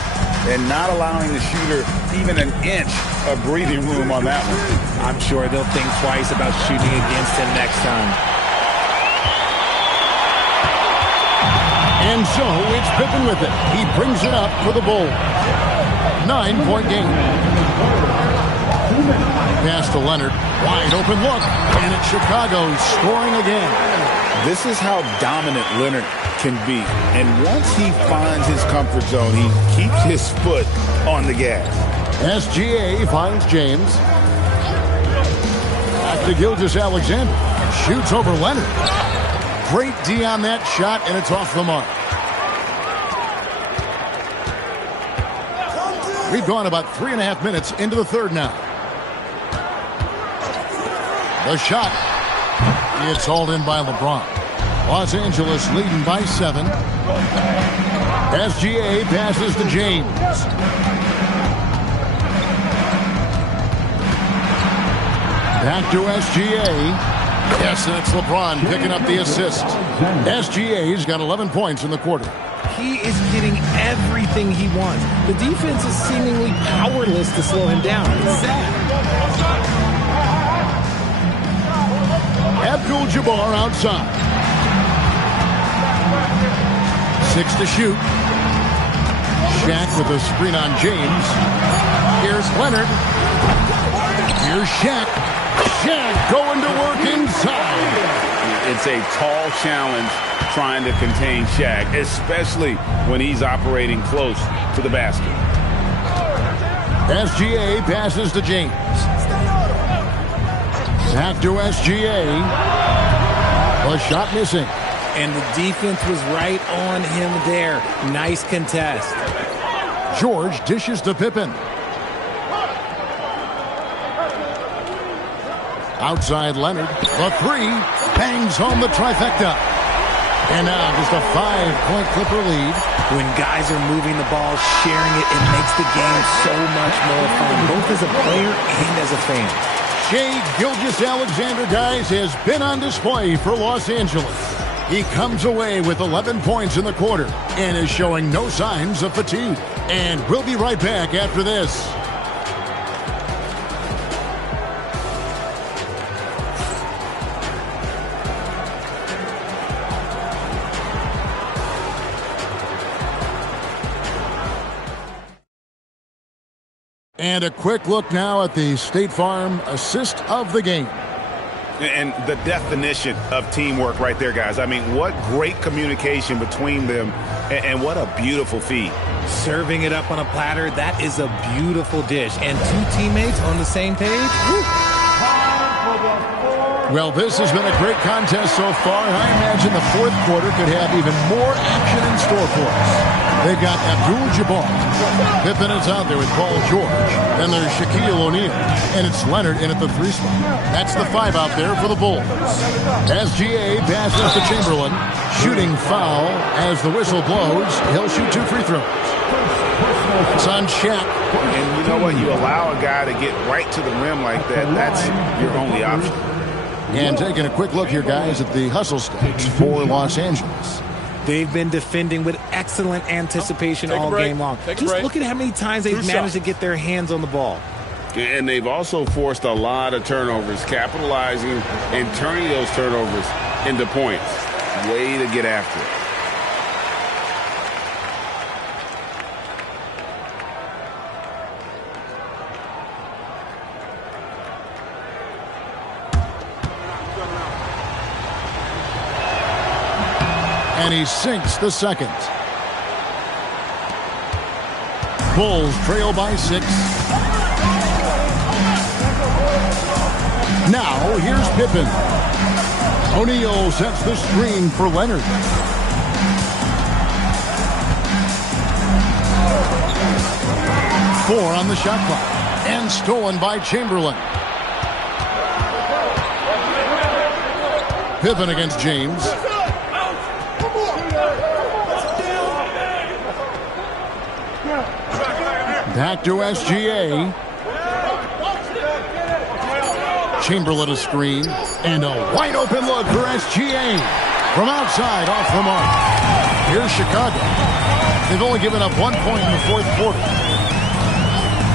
And not allowing the shooter even an inch of breathing room on that one. I'm sure they'll think twice about shooting against him next time. And so it's Pippen with it. He brings it up for the Bulls. 9-point game. Pass to Leonard. Wide open look. And it's Chicago scoring again. This is how dominant Leonard can be. And once he finds his comfort zone, he keeps his foot on the gas. SGA finds James. Back to Gilgeous-Alexander. Shoots over Leonard. Great D on that shot, and it's off the mark. We've gone about 3.5 minutes into the third now. The shot. It's hauled in by LeBron. Los Angeles leading by 7. SGA passes to James. Back to SGA. Yes, that's LeBron picking up the assist. SGA's got 11 points in the quarter. He is getting everything he wants. The defense is seemingly powerless to slow him down. It's sad. Abdul-Jabbar outside. 6 to shoot. Shaq with a screen on James. Here's Leonard. Here's Shaq. Shaq going to work inside. It's a tall challenge trying to contain Shaq, especially when he's operating close to the basket. SGA passes to James. Back to SGA. A shot missing. And the defense was right on him there. Nice contest. George dishes to Pippen. Outside Leonard. The three. Bangs home the trifecta. And now just a 5-point Clipper lead. When guys are moving the ball, sharing it, it makes the game so much more fun, both as a player and as a fan. Shai Gilgeous-Alexander, guys, has been on display for Los Angeles. He comes away with 11 points in the quarter and is showing no signs of fatigue. And we'll be right back after this. And a quick look now at the State Farm assist of the game. And the definition of teamwork right there, guys. I mean, what great communication between them, and what a beautiful feed. Serving it up on a platter, that is a beautiful dish. And two teammates on the same page? Woo. Well, this has been a great contest so far. I imagine the fourth quarter could have even more action in store for us. They've got Abdul-Jabbar. Pippen is out there with Paul George. Then there's Shaquille O'Neal. And it's Leonard in at the 3 spot. That's the 5 out there for the Bulls. SGA passes to Chamberlain. Shooting foul as the whistle blows. He'll shoot 2 free throws. It's on Shaq. And you know what? You allow a guy to get right to the rim like that. That's your only option. And taking a quick look here, guys, at the hustle stats for Los Angeles. They've been defending with excellent anticipation all game long. Just look at how many times they've managed to get their hands on the ball. And they've also forced a lot of turnovers, capitalizing and turning those turnovers into points. Way to get after it. And he sinks the second. Bulls trail by 6. Now, here's Pippen. O'Neal sets the screen for Leonard. Four on the shot clock. And stolen by Chamberlain. Pippen against James. Back to SGA. Chamberlain a screen. And a wide open look for SGA. From outside, off the mark. Here's Chicago. They've only given up 1 point in the fourth quarter.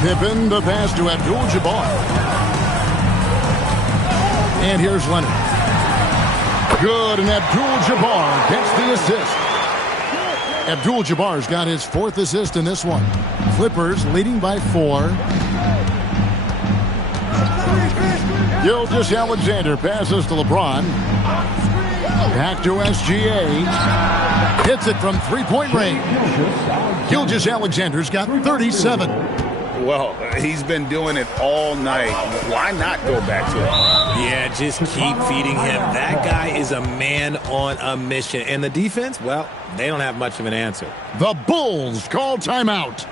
Pippen the pass to Abdul-Jabbar. And here's Leonard. Good, and Abdul-Jabbar gets the assist. Abdul-Jabbar's got his 4th assist in this one. Clippers leading by 4. Gilgeous-Alexander passes to LeBron. Back to SGA. Hits it from 3-point range. Gilgeous-Alexander's got 37. Well, he's been doing it all night. Why not go back to it? Yeah, just keep feeding him. That guy is a man on a mission. And the defense, well, they don't have much of an answer. The Bulls call timeout.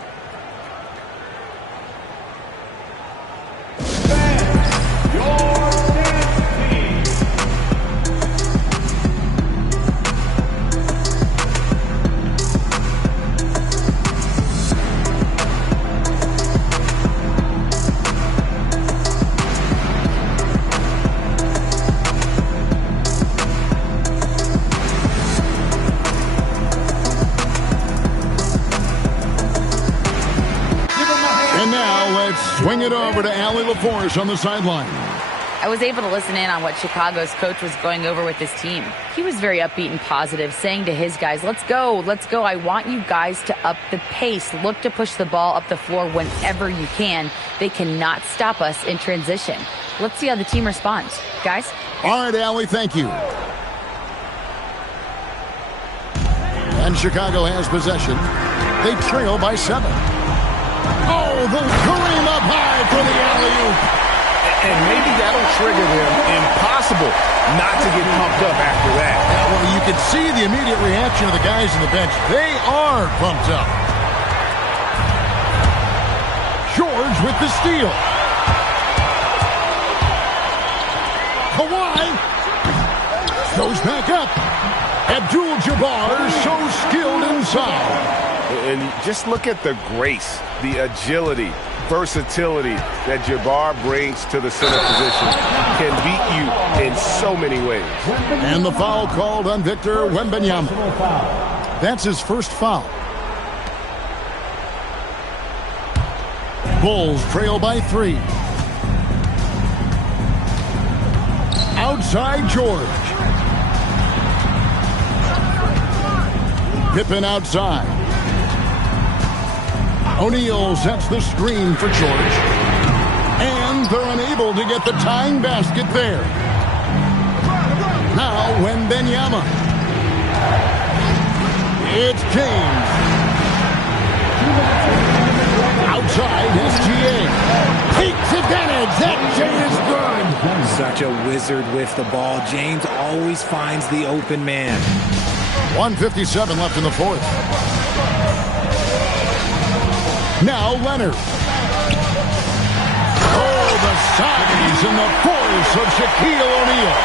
Swing it over to Allie LaForce on the sideline. I was able to listen in on what Chicago's coach was going over with his team. He was very upbeat and positive, saying to his guys, let's go. I want you guys to up the pace. Look to push the ball up the floor whenever you can. They cannot stop us in transition. Let's see how the team responds. Guys? All right, Allie, thank you. And Chicago has possession. They trail by 7. Oh, the Kareem up high for the alley-oop. And maybe that'll trigger them. Impossible not to get pumped up after that. Well, you can see the immediate reaction of the guys on the bench. They are pumped up. George with the steal. Kawhi goes back up. Abdul-Jabbar so skilled inside. And just look at the grace, the agility, versatility that Jabbar brings to the center position. Can beat you in so many ways. And the foul called on Victor Wembanyama. That's his first foul. Bulls trail by 3. Outside George. Pippen outside. O'Neal sets the screen for George. And they're unable to get the tying basket there. Now Wembanyama. It's James. Outside SGA. Takes advantage. That J is good. Such a wizard with the ball. James always finds the open man. 1:57 left in the fourth. Now Leonard. Oh, the size and the force of Shaquille O'Neal.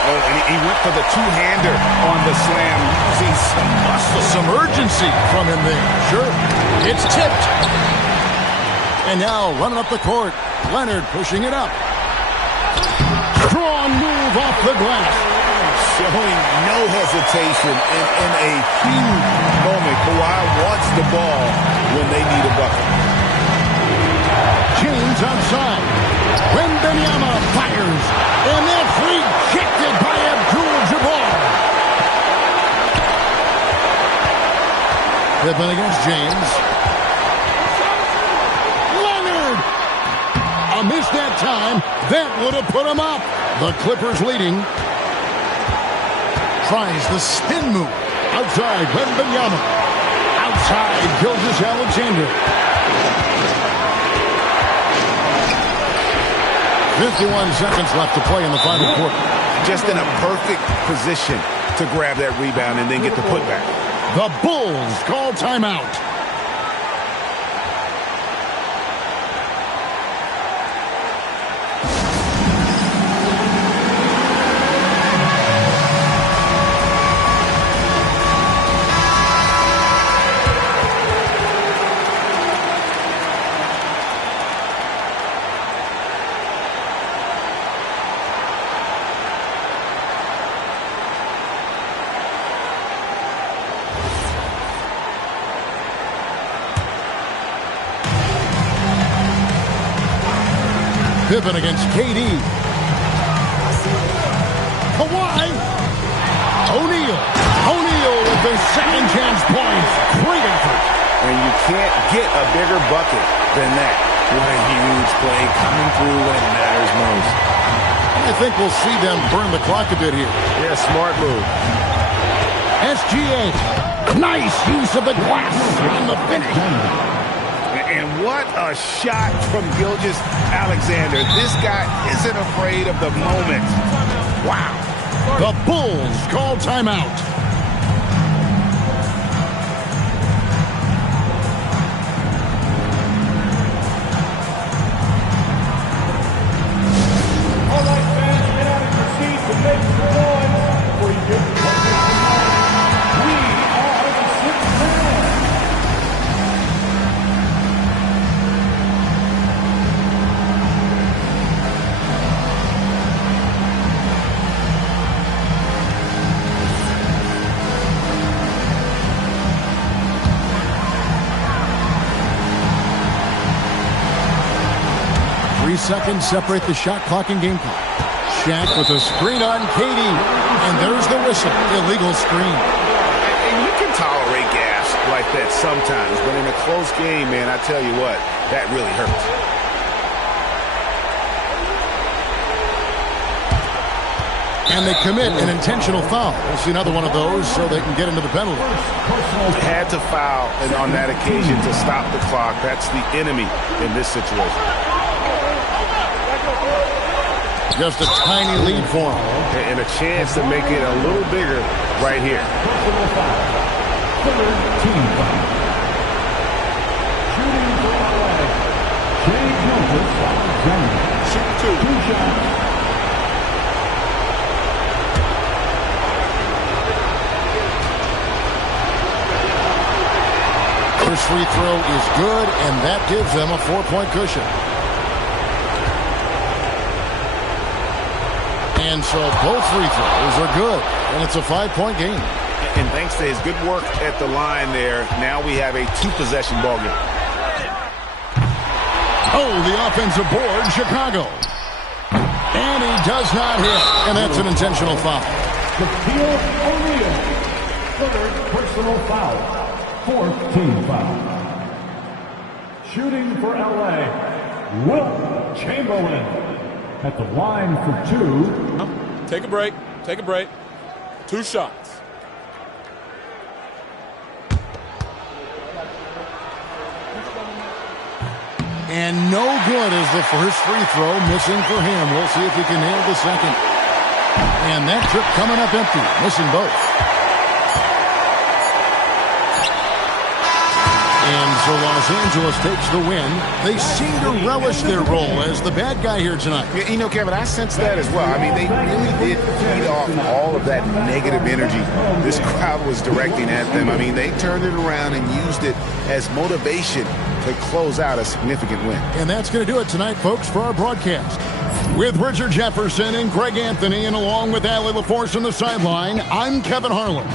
Oh, and he went for the two-hander on the slam, using some muscle. Some urgency from him there. Sure. It's tipped. And now running up the court. Leonard pushing it up. Strong move off the glass. Showing no hesitation in a huge moment. Kawhi wants the ball when they need a bucket. James outside. Wembanyama fires. And that's rejected by Abdul-Jabbar. Pippen against James. Leonard! A miss that time. That would have put him up. The Clippers leading. Tries the spin move. Outside, Wembanyama. Outside, Gilgeous-Alexander. 51 seconds left to play in the final quarter. Just in a perfect position to grab that rebound and then get the putback. The Bulls call timeout. Pippen against KD. Kawhi. O'Neal with the second chance points. Great effort. And you can't get a bigger bucket than that. What a huge play coming through when it matters most. I think we'll see them burn the clock a bit here. Yeah, smart move. SGA. Nice use of the glass on the finish. And what a shot from Gilgeous-Alexander. This guy isn't afraid of the moment. Wow. The Bulls call timeout. All right, fans, get out of your seats and make some noise before you get to We are the sixth man. Seconds separate the shot clock and game clock. Shaq with a screen on KD. And there's the whistle. Illegal screen. And you can tolerate gas like that sometimes, but in a close game, man, I tell you what, that really hurts. And they commit an intentional foul. We'll see another one of those so they can get into the penalty. Had to foul and on that occasion to stop the clock. That's the enemy in this situation. Just a tiny lead for him. And a chance to make it a little bigger right here. Third team foul. Shooting for LA. Shai Gilgeous-Alexander. Shoot two. 2 shots. First free throw is good, and that gives them a 4-point cushion. And so both free throws are good, and it's a 5-point game. And thanks to his good work at the line there, now we have a 2-possession ball game. Oh, the offensive board, Chicago. And he does not hit, and that's an intentional foul. Shaquille O'Neal. Third personal foul. 4th team foul. Shooting for LA. Wilt Chamberlain. At the line for 2. Take a break. Take a break. 2 shots. And no good as the first free throw missing for him. We'll see if he can nail the second. And that trip coming up empty, missing both. And so Los Angeles takes the win. They seem to relish their role as the bad guy here tonight. You know, Kevin, I sense that as well. I mean, they really did feed off all of that negative energy this crowd was directing at them. I mean, they turned it around and used it as motivation to close out a significant win. And that's going to do it tonight, folks, for our broadcast. With Richard Jefferson and Greg Anthony, and along with Allie LaForce on the sideline, I'm Kevin Harlan.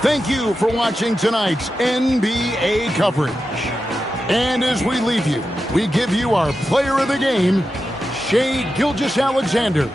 Thank you for watching tonight's NBA coverage. And as we leave you, we give you our player of the game, Shai Gilgeous-Alexander.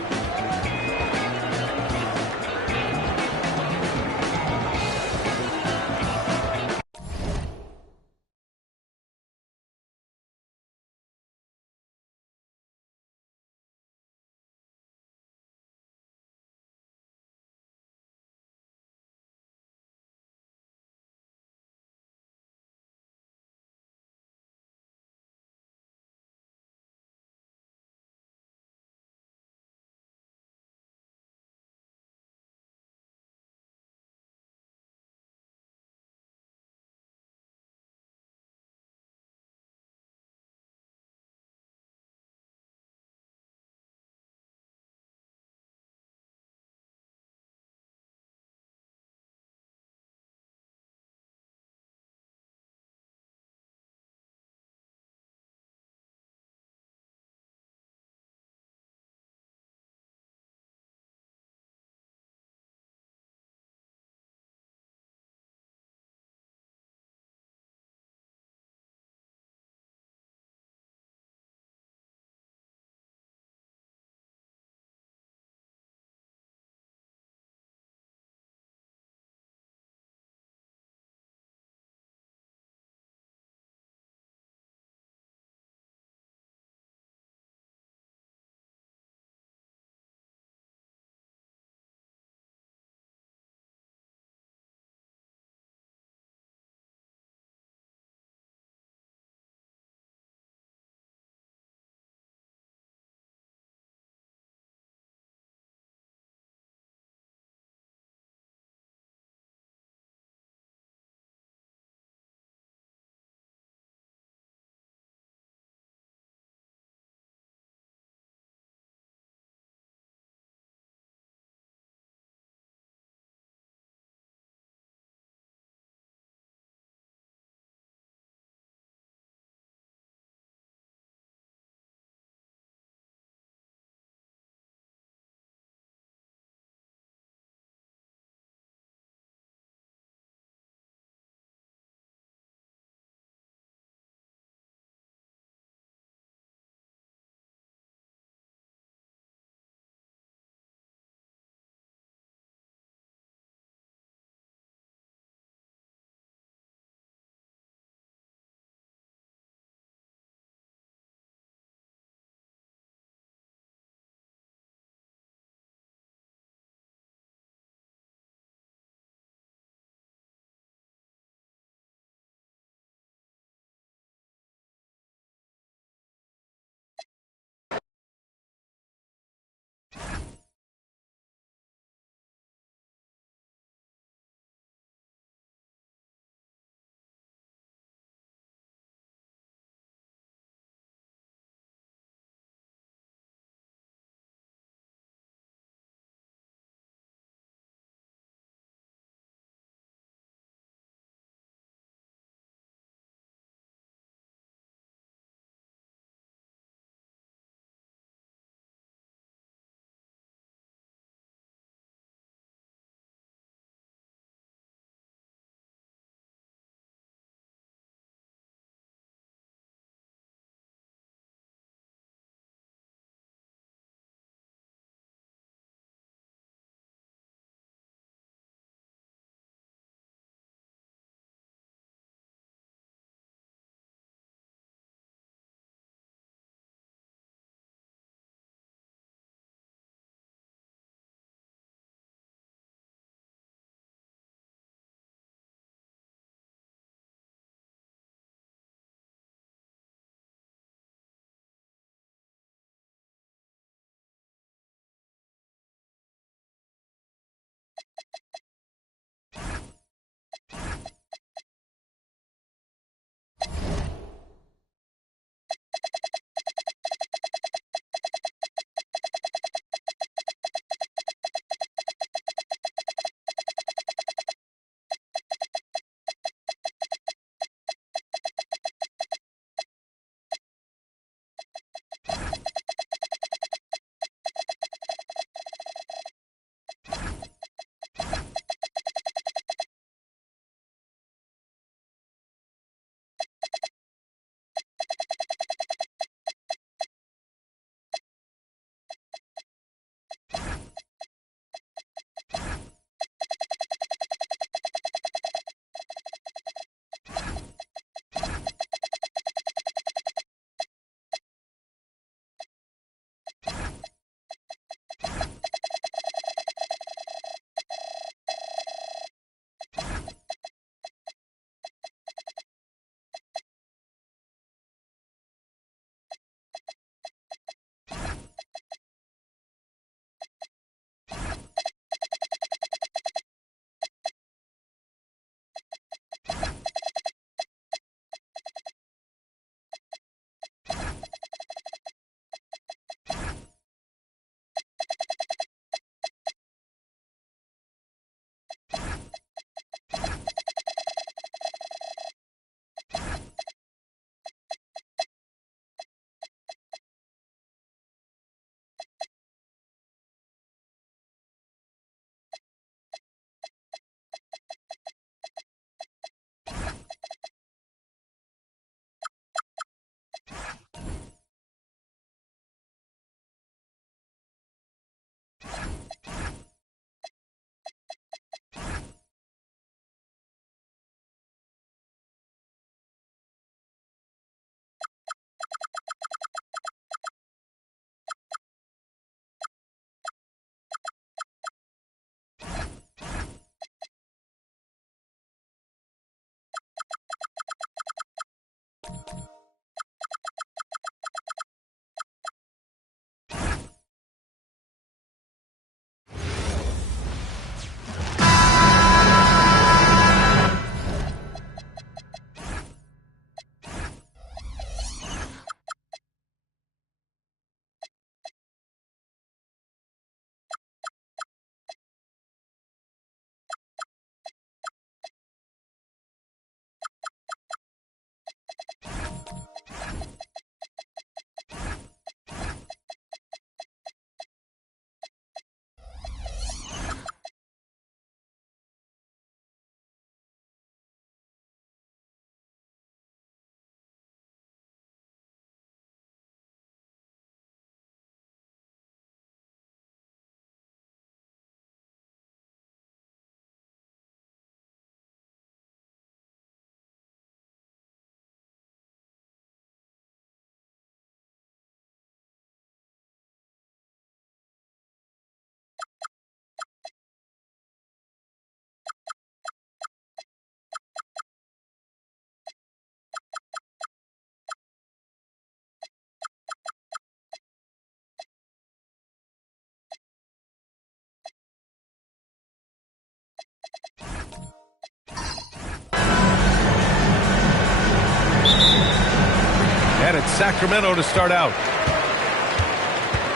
And it's Sacramento to start out.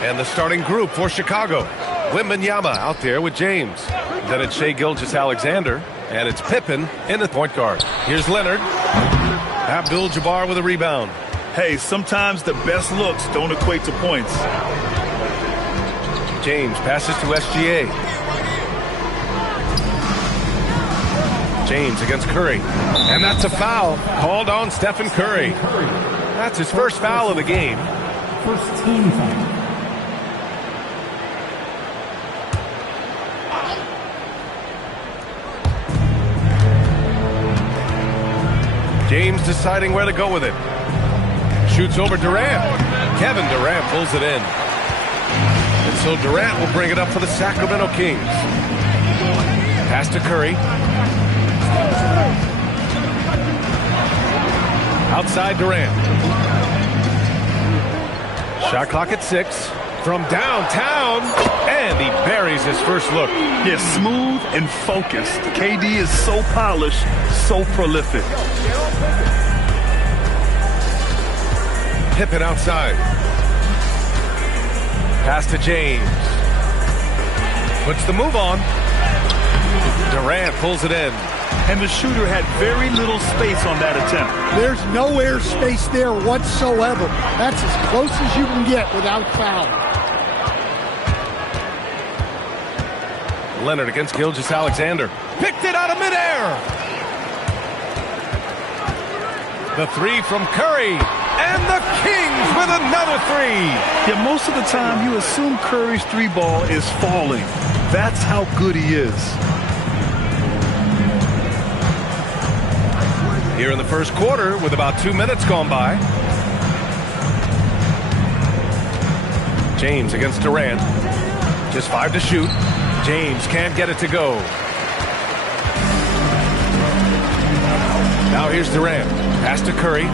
And the starting group for Chicago. Wembanyama out there with James. Then it's Shai Gilgeous-Alexander. And it's Pippen in the point guard. Here's Leonard. Abdul-Jabbar with a rebound. Hey, sometimes the best looks don't equate to points. James passes to SGA. James against Curry. And that's a foul called on Stephen Curry. That's his first foul of the game. First team foul. James deciding where to go with it. Shoots over Durant. Kevin Durant pulls it in. And so Durant will bring it up for the Sacramento Kings. Pass to Curry. Outside Durant. Shot clock at 6. From downtown. And he buries his first look. Yeah, smooth and focused. KD is so polished, so prolific. Pippen outside. Pass to James. Puts the move on. Durant pulls it in. And the shooter had very little space on that attempt. There's no air space there whatsoever. That's as close as you can get without foul. Leonard against Gilgeous-Alexander. Picked it out of midair. The three from Curry. And the Kings with another three. Yeah, most of the time you assume Curry's three ball is falling. That's how good he is. Here in the first quarter with about 2 minutes gone by. James against Durant. Just 5 to shoot. James can't get it to go. Now here's Durant. Pass to Curry.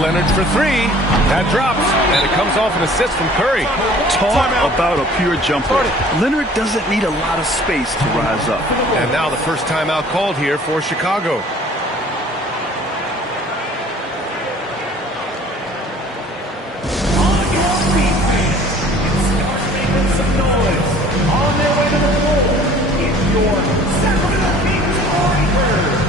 Leonard for 3. That drops, and it comes off an assist from Curry. Talk about a pure jumper. Leonard doesn't need a lot of space to rise up. And now the first timeout called here for Chicago. On their way to the goal, it's your Sacramento Kings Warriors.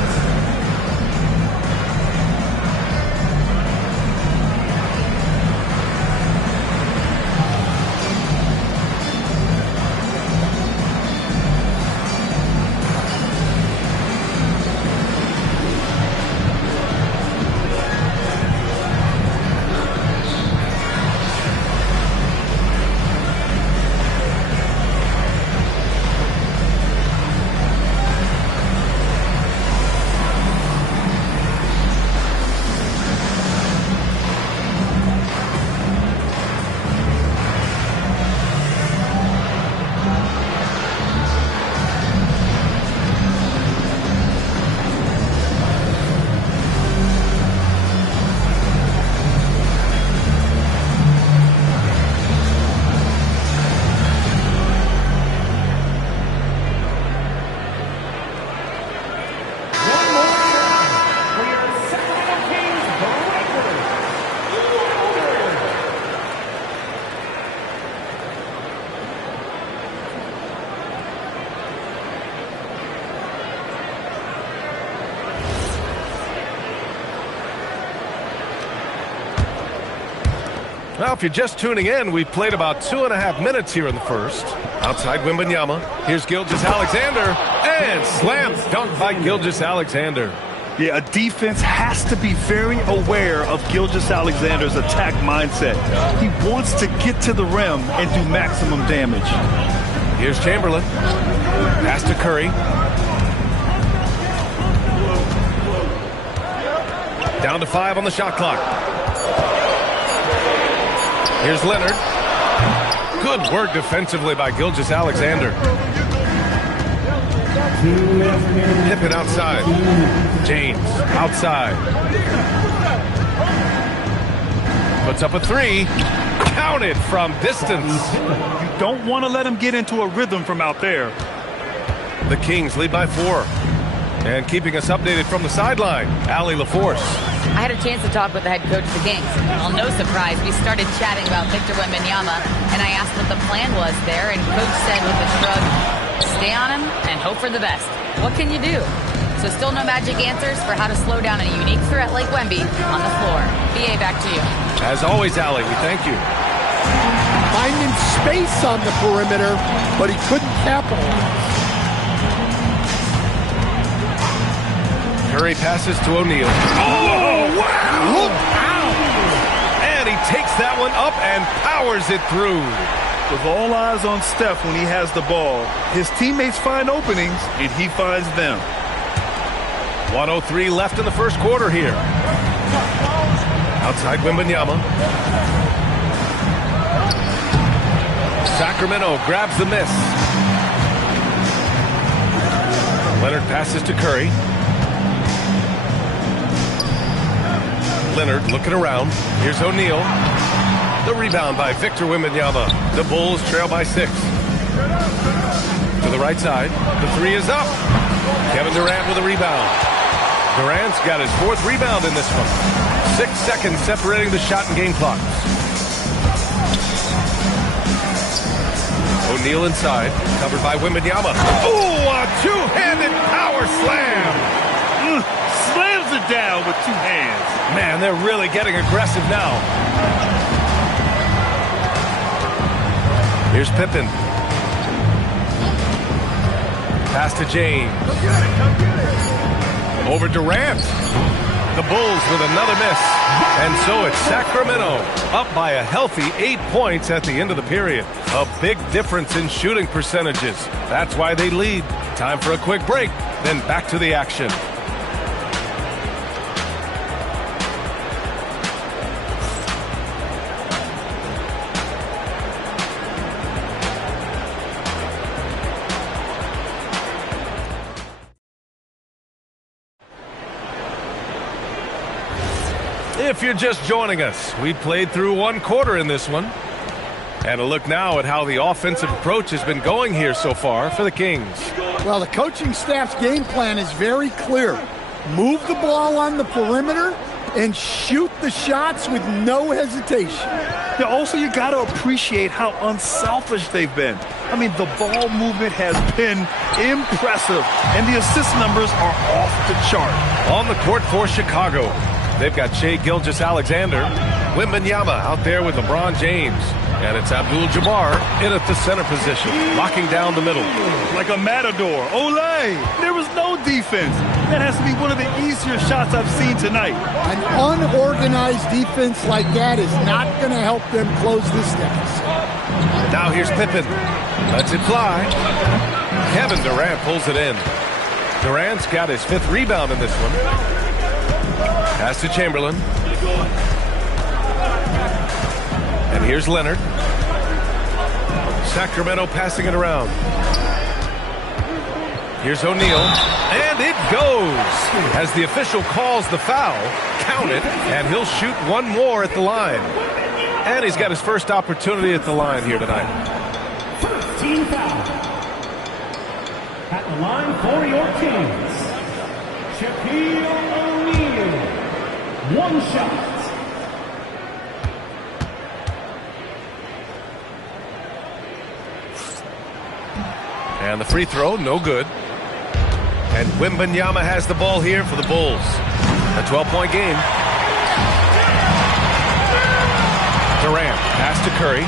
Well, if you're just tuning in, we've played about 2.5 minutes here in the first. Outside Wembanyama. Here's Gilgeous-Alexander. And slam dunk by Gilgeous-Alexander. Yeah, a defense has to be very aware of Gilgeous-Alexander's attack mindset. He wants to get to the rim and do maximum damage. Here's Chamberlain. Pass to Curry. Down to 5 on the shot clock. Here's Leonard. Good work defensively by Gilgeous-Alexander. Pippen outside. James outside. Puts up a 3. Counted from distance. You don't want to let him get into a rhythm from out there. The Kings lead by 4. And keeping us updated from the sideline, Allie LaForce. I had a chance to talk with the head coach of the Kings. Well, no surprise, we started chatting about Victor Wembanyama, and I asked what the plan was there, and Coach said with a shrug, stay on him and hope for the best. What can you do? So still no magic answers for how to slow down a unique threat like Wemby on the floor. BA, back to you. As always, Allie, we thank you. Finding space on the perimeter, but he couldn't capitalize. Curry passes to O'Neal. Oh, wow! Look out! And he takes that one up and powers it through. With all eyes on Steph when he has the ball, his teammates find openings, and he finds them. 1:03 left in the first quarter here. Outside Wembanyama. Sacramento grabs the miss. Leonard passes to Curry. Leonard looking around. Here's O'Neal. The rebound by Victor Wembanyama. The Bulls trail by 6. To the right side. The three is up. Kevin Durant with a rebound. Durant's got his 4th rebound in this one. 6 seconds separating the shot and game clock. O'Neal inside. Covered by Wembanyama. Ooh, a two-handed power slam. Slams it down with 2 hands. Man, they're really getting aggressive now. Here's Pippen. Pass to James. Over Durant. The Bulls with another miss. And so it's Sacramento up by a healthy 8 points at the end of the period. A big difference in shooting percentages. That's why they lead. Time for a quick break, then back to the action. If you're just joining us, we played through 1 quarter in this one. And a look now at how the offensive approach has been going here so far for the Kings. Well, the coaching staff's game plan is very clear. Move the ball on the perimeter and shoot the shots with no hesitation. Yeah, also, you got to appreciate how unselfish they've been. I mean, the ball movement has been impressive, and the assist numbers are off the chart. On the court for Chicago, they've got Shai Gilgeous-Alexander, Wembanyama out there with LeBron James, and it's Abdul-Jabbar in at the center position, locking down the middle. Like a matador. Olay! There was no defense. That has to be one of the easier shots I've seen tonight. An unorganized defense like that is not going to help them close this deficit. Now here's Pippen. Lets it fly. Kevin Durant pulls it in. Durant's got his 5th rebound in this one. Pass to Chamberlain. And here's Leonard. Sacramento passing it around. Here's O'Neal. And it goes. As the official calls the foul, count it, and he'll shoot 1 more at the line. And he's got his first opportunity at the line here tonight. First team foul. At the line for your Kings, Shaquille O'Neal. 1 shot. And the free throw, no good. And Wembanyama has the ball here for the Bulls. A 12-point game. Durant, pass to Curry.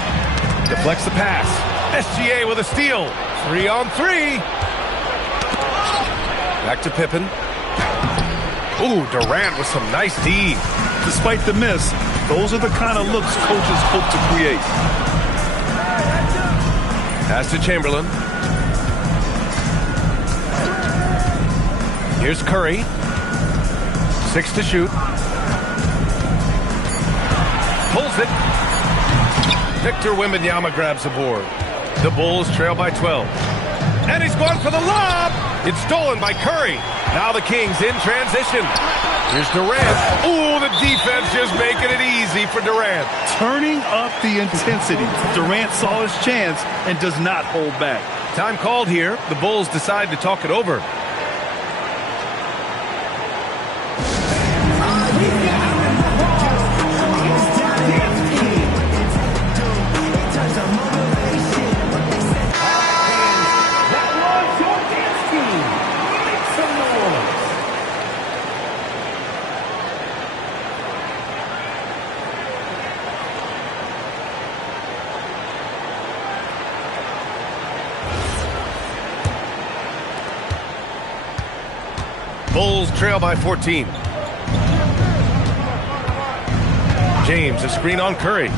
Deflects the pass. SGA with a steal. 3-on-3. Back to Pippen. Ooh, Durant with some nice D. Despite the miss, those are the kind of looks coaches hope to create. Pass to Chamberlain. Here's Curry. 6 to shoot. Pulls it. Victor Wembanyama grabs the board. The Bulls trail by 12. And he's going for the lob. It's stolen by Curry. Now the Kings in transition. Here's Durant. Ooh, the defense just making it easy for Durant. Turning up the intensity. Durant saw his chance and does not hold back. Time called here. The Bulls decide to talk it over. Bulls trail by 14. James, a screen on Curry.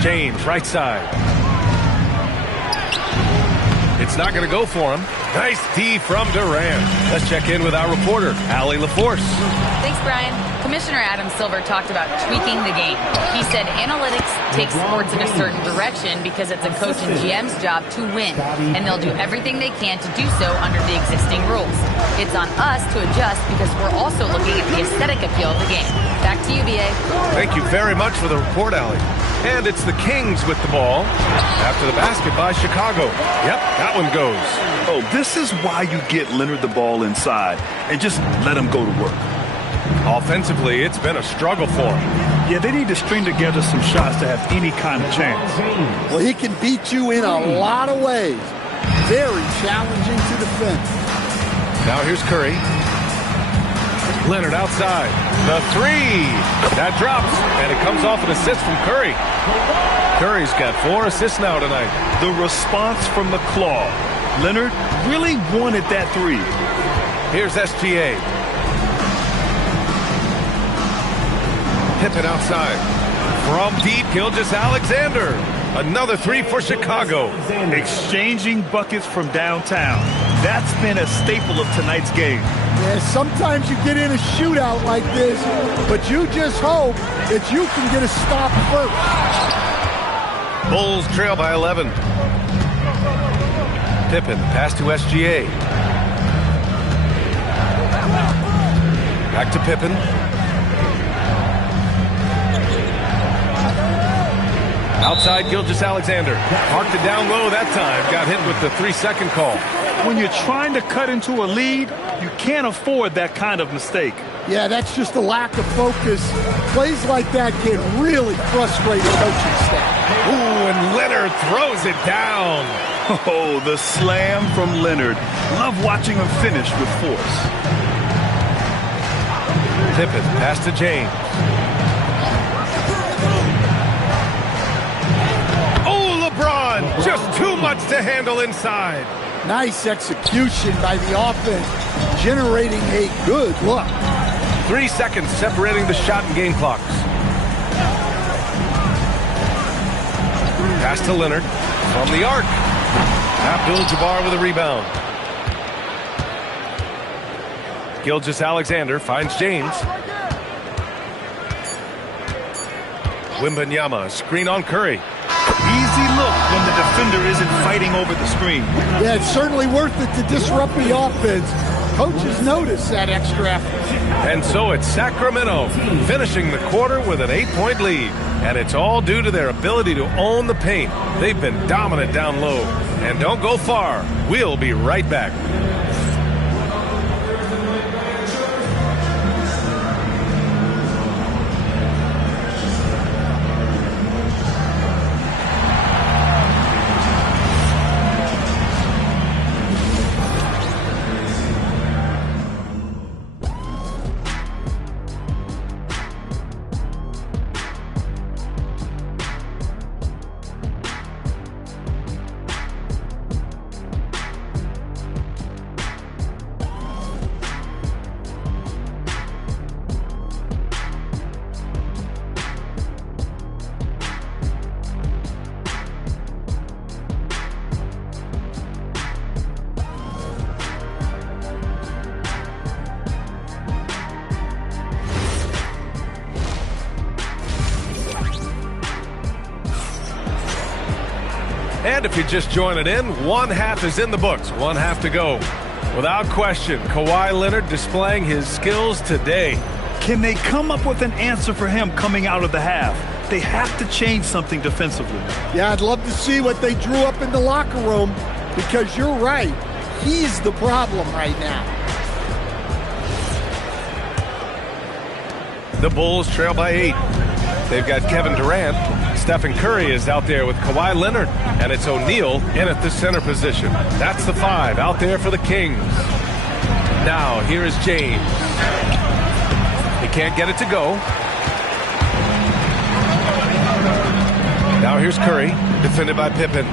James, right side. It's not going to go for him. Nice D from Durant. Let's check in with our reporter, Allie LaForce. Thanks, Brian. Commissioner Adam Silver talked about tweaking the game. He said analytics takes sports in a certain direction because it's a coach and GM's job to win, and they'll do everything they can to do so under the existing rules. It's on us to adjust because we're also looking at the aesthetic appeal of the game. Back to you, BA. Thank you very much for the report, Allie. And it's the Kings with the ball after the basket by Chicago. Yep, that one goes. Oh, this is why you get Leonard the ball inside and just let him go to work. Offensively, it's been a struggle for him. Yeah, they need to string together some shots to have any kind of chance. Well, he can beat you in a lot of ways. Very challenging to defend. Now here's Curry. Leonard outside. The three. That drops, and it comes off an assist from Curry. Curry's got 4 assists now tonight. The response from the claw. Leonard really wanted that three. Here's SGA. Pippen outside. From deep, Gilgeous-Alexander. Another three for Chicago. Exchanging buckets from downtown. That's been a staple of tonight's game. Yeah, sometimes you get in a shootout like this, but you just hope that you can get a stop first. Bulls trail by 11. Pippen, pass to SGA. Back to Pippen. Outside Gilgeous-Alexander. Marked it down low that time. Got hit with the 3-second call. When you're trying to cut into a lead, you can't afford that kind of mistake. Yeah, that's just a lack of focus. Plays like that can really frustrate a coaching staff. Ooh, and Leonard throws it down. Oh, the slam from Leonard. Love watching him finish with force. Pippen, pass to James. Just too much to handle inside. Nice execution by the offense, generating a good look. 3 seconds separating the shot and game clocks. Pass to Leonard from the arc. Abdul-Jabbar with a rebound. Gilgeous-Alexander finds James. Wembanyama, screen on Curry. Easy look when the defender isn't fighting over the screen. Yeah, it's certainly worth it to disrupt the offense. Coaches notice that extra effort. And so it's Sacramento finishing the quarter with an 8-point lead. And it's all due to their ability to own the paint. They've been dominant down low. And don't go far. We'll be right back. And if you're just joining in, one half is in the books, one half to go. Without question, Kawhi Leonard displaying his skills today. Can they come up with an answer for him coming out of the half? They have to change something defensively. Yeah, I'd love to see what they drew up in the locker room, because you're right. He's the problem right now. The Bulls trail by 8. They've got Kevin Durant. Stephen Curry is out there with Kawhi Leonard. And it's O'Neal in at the center position. That's the 5 out there for the Kings. Now, here is James. He can't get it to go. Now here's Curry, defended by Pippen.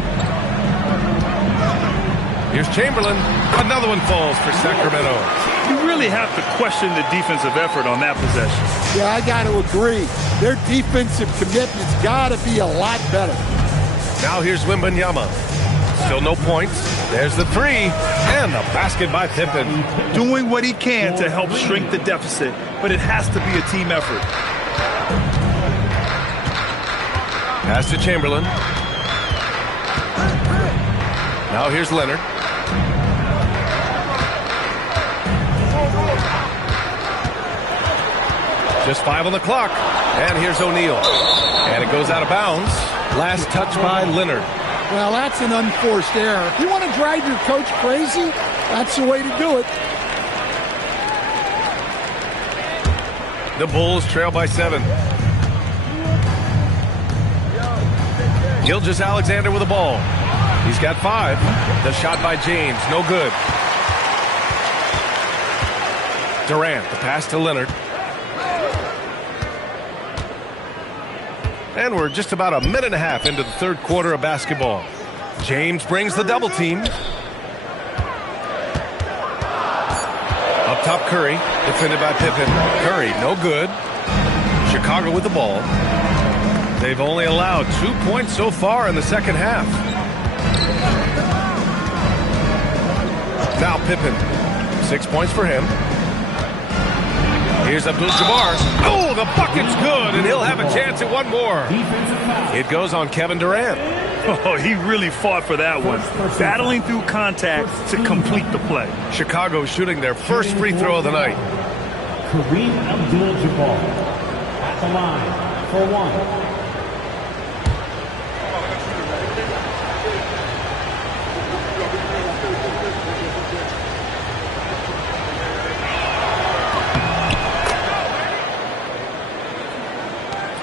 Here's Chamberlain. Another one falls for Sacramento. You really have to question the defensive effort on that possession. Yeah, I got to agree. Their defensive commitment's got to be a lot better. Now here's Wembanyama. Still no points. There's the three. And the basket by Pippen. Doing what he can to help shrink the deficit, but it has to be a team effort. Pass to Chamberlain. Now here's Leonard. Just 5 on the clock. And here's O'Neal. And it goes out of bounds. Last touch by Leonard. Well, that's an unforced error. If you want to drive your coach crazy, that's the way to do it. The Bulls trail by 7. Gilgeous-Alexander with the ball. He's got 5. The shot by James. No good. Durant, the pass to Leonard. And we're just about a minute and a half into the third quarter of basketball. James brings the double team. Up top, Curry, defended by Pippen. Curry, no good. Chicago with the ball. They've only allowed 2 points so far in the second half. Now Pippen, 6 points for him. Here's Abdul-Jabbar. Oh, the bucket's good, and he'll have a chance at one more. It goes on Kevin Durant. Oh, he really fought for that one. Battling through contact to complete the play. Chicago shooting their first free throw of the night. Kareem Abdul-Jabbar at the line for 1.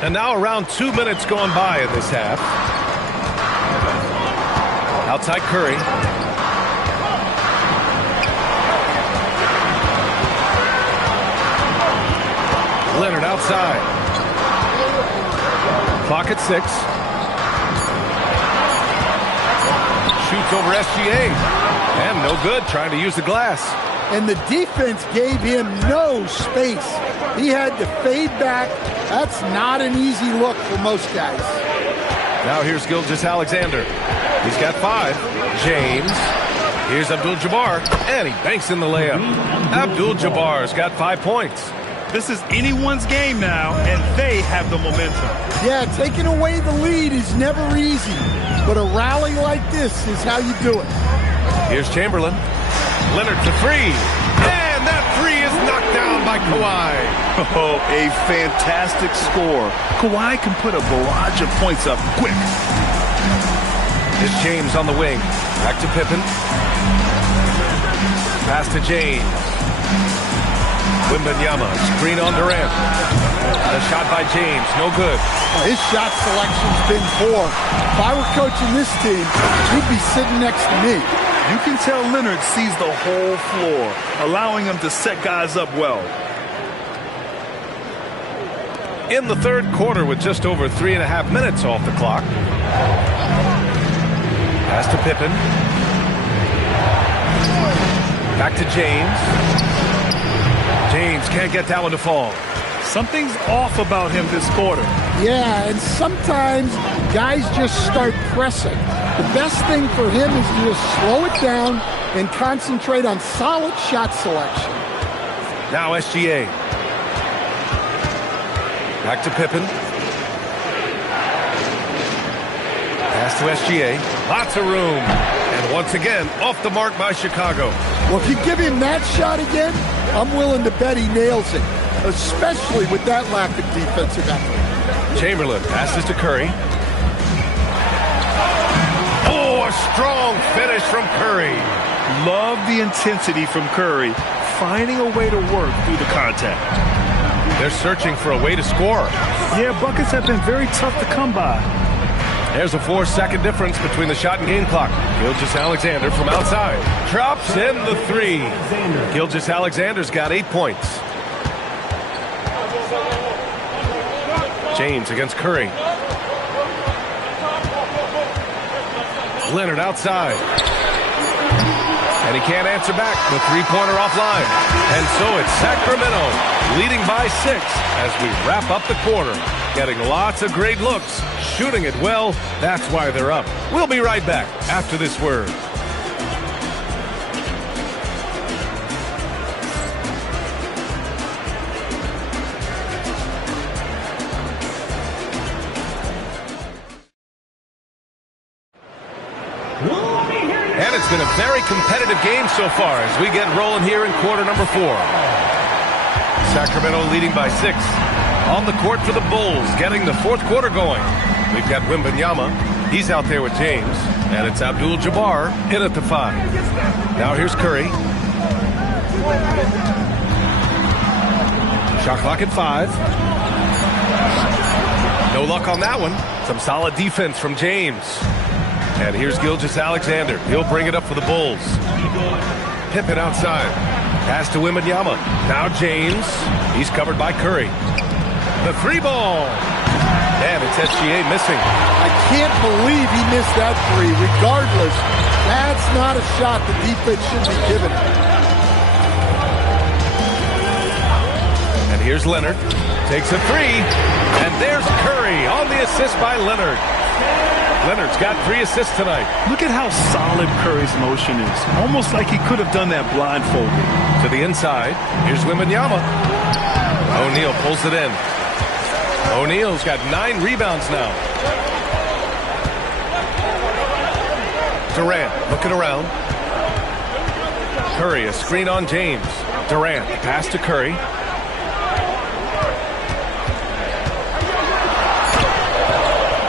And now around 2 minutes gone by in this half. Outside Curry. Leonard outside. Clock at 6. Shoots over SGA. And no good, trying to use the glass. And the defense gave him no space. He had to fade back. That's not an easy look for most guys. Now here's Gilgeous-Alexander. He's got 5. James. Here's Abdul-Jabbar. And he banks in the layup. Abdul-Jabbar's got 5 points. This is anyone's game now, and they have the momentum. Yeah, taking away the lead is never easy. But a rally like this is how you do it. Here's Chamberlain. Leonard to 3. And that 3 is knocked down by Kawhi. Oh, a fantastic score. Kawhi can put a barrage of points up quick. Here's James on the wing. Back to Pippen. Pass to James. Wembanyama. Screen on Durant. The shot by James. No good. Well, his shot selection's been poor. If I were coaching this team, he'd be sitting next to me. You can tell Leonard sees the whole floor, allowing him to set guys up well. In the third quarter with just over 3.5 minutes off the clock. Pass to Pippen. Back to James. James can't get that one to fall. Something's off about him this quarter. Yeah, and sometimes guys just start pressing. The best thing for him is to just slow it down and concentrate on solid shot selection. Now SGA. Back to Pippen. Pass to SGA. Lots of room. And once again, off the mark by Chicago. Well, if you give him that shot again, I'm willing to bet he nails it, especially with that lack of defensive effort. Chamberlain passes to Curry. Oh, a strong finish from Curry. Love the intensity from Curry, finding a way to work through the contact. They're searching for a way to score. Yeah, buckets have been very tough to come by. There's a 4-second difference between the shot and game clock. Gilgeous-Alexander from outside. Drops in the 3. Gilgeous-Alexander's got 8 points. James against Curry. Leonard outside. And he can't answer back. The three-pointer offline. And so it's Sacramento leading by 6 as we wrap up the quarter. Getting lots of great looks, shooting it well. That's why they're up. We'll be right back after this word. And it's been a very competitive game so far as we get rolling here in quarter number 4. Sacramento leading by 6. On the court for the Bulls, getting the fourth quarter going. We've got Wembanyama. He's out there with James. And it's Abdul-Jabbar in at the 5. Now here's Curry. Shot clock at 5. No luck on that one. Some solid defense from James. And here's Gilgeous-Alexander. He'll bring it up for the Bulls. Pippen outside. Pass to Wembanyama. Now James. He's covered by Curry. The 3-ball. And it's SGA missing. I can't believe he missed that 3. Regardless, that's not a shot the defense should be giving. And here's Leonard. Takes a 3. And there's Curry on the assist by Leonard. Leonard's got 3 assists tonight. Look at how solid Curry's motion is. Almost like he could have done that blindfolded. To the inside. Here's Wembanyama. O'Neal pulls it in. O'Neal's got 9 rebounds now. Durant looking around. Curry, a screen on James. Durant, pass to Curry.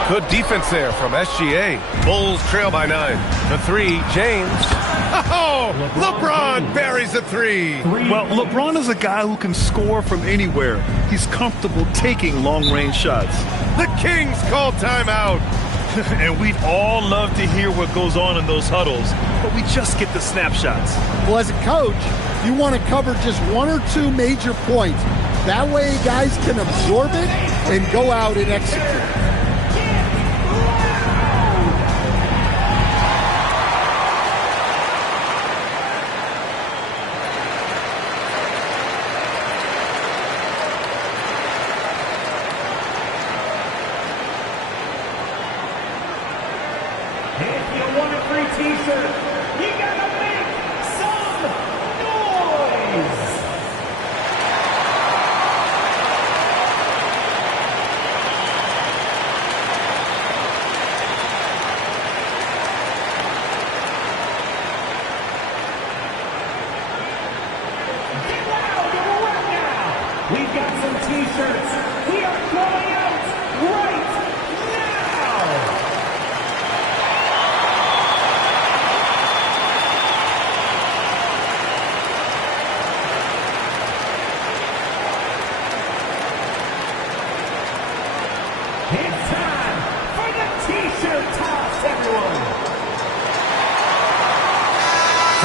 Good defense there from SGA. Bulls trail by 9. The 3, James. Oh, LeBron buries the 3. Well, LeBron is a guy who can score from anywhere. He's comfortable taking long-range shots. The Kings call timeout. And we'd all love to hear what goes on in those huddles, but we just get the snapshots. Well, as a coach, you want to cover just 1 or 2 major points. That way guys can absorb it and go out and execute.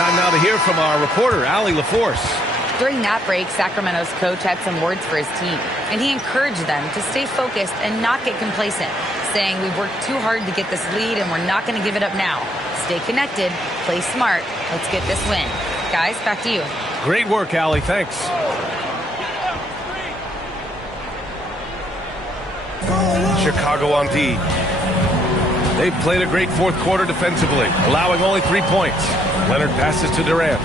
Time now to hear from our reporter, Allie LaForce. During that break, Sacramento's coach had some words for his team, and he encouraged them to stay focused and not get complacent, saying, "We've worked too hard to get this lead, and we're not going to give it up now. Stay connected, play smart, let's get this win." Guys, back to you. Great work, Allie. Thanks. Chicago on D. They've played a great fourth quarter defensively, allowing only 3 points. Leonard passes to Durant.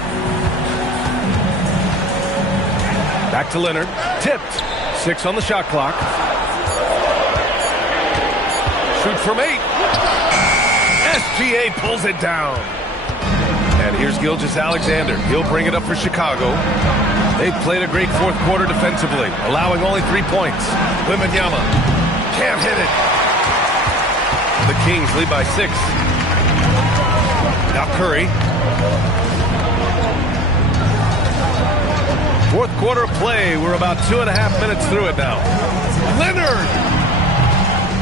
Back to Leonard. Tipped. 6 on the shot clock. Shoot from 8. SGA pulls it down. And here's Gilgeous-Alexander. He'll bring it up for Chicago. They've played a great fourth quarter defensively, allowing only 3 points. Wembanyama can't hit it. The Kings lead by 6. Now Curry. Fourth quarter of play. We're about 2.5 minutes through it now. Leonard.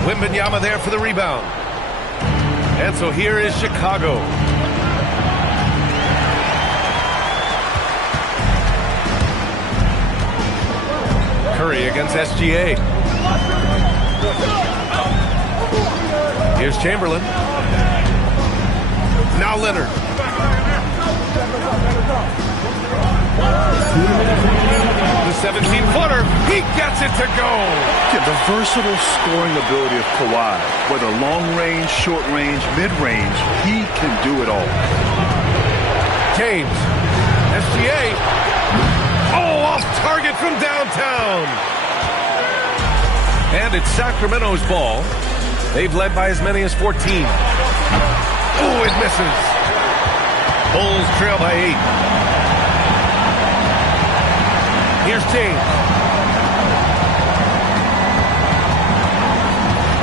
Wembanyama there for the rebound. And so here is Chicago. Curry against SGA. Here's Chamberlain. Now Leonard. 17-footer. He gets it to go. Yeah, the versatile scoring ability of Kawhi, whether long range, short range, mid range, he can do it all. James, SGA. Oh, off target from downtown. And it's Sacramento's ball. They've led by as many as 14. Oh, it misses. Bulls trail by 8. Here's James.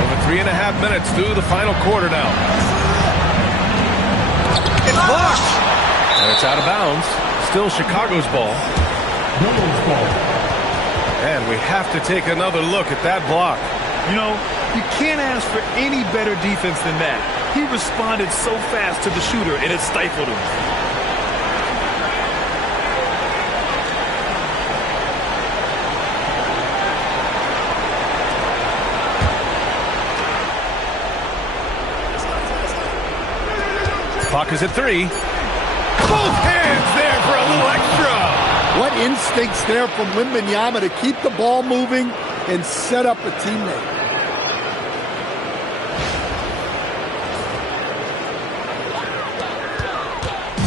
Over 3.5 minutes through the final quarter now. It's blocked. And it's out of bounds. Still Chicago's ball. And we have to take another look at that block. You know, you can't ask for any better defense than that. He responded so fast to the shooter, and it stifled him. Clock is at 3. Both hands there for a little extra. What instincts there from Wembanyama to keep the ball moving and set up a teammate.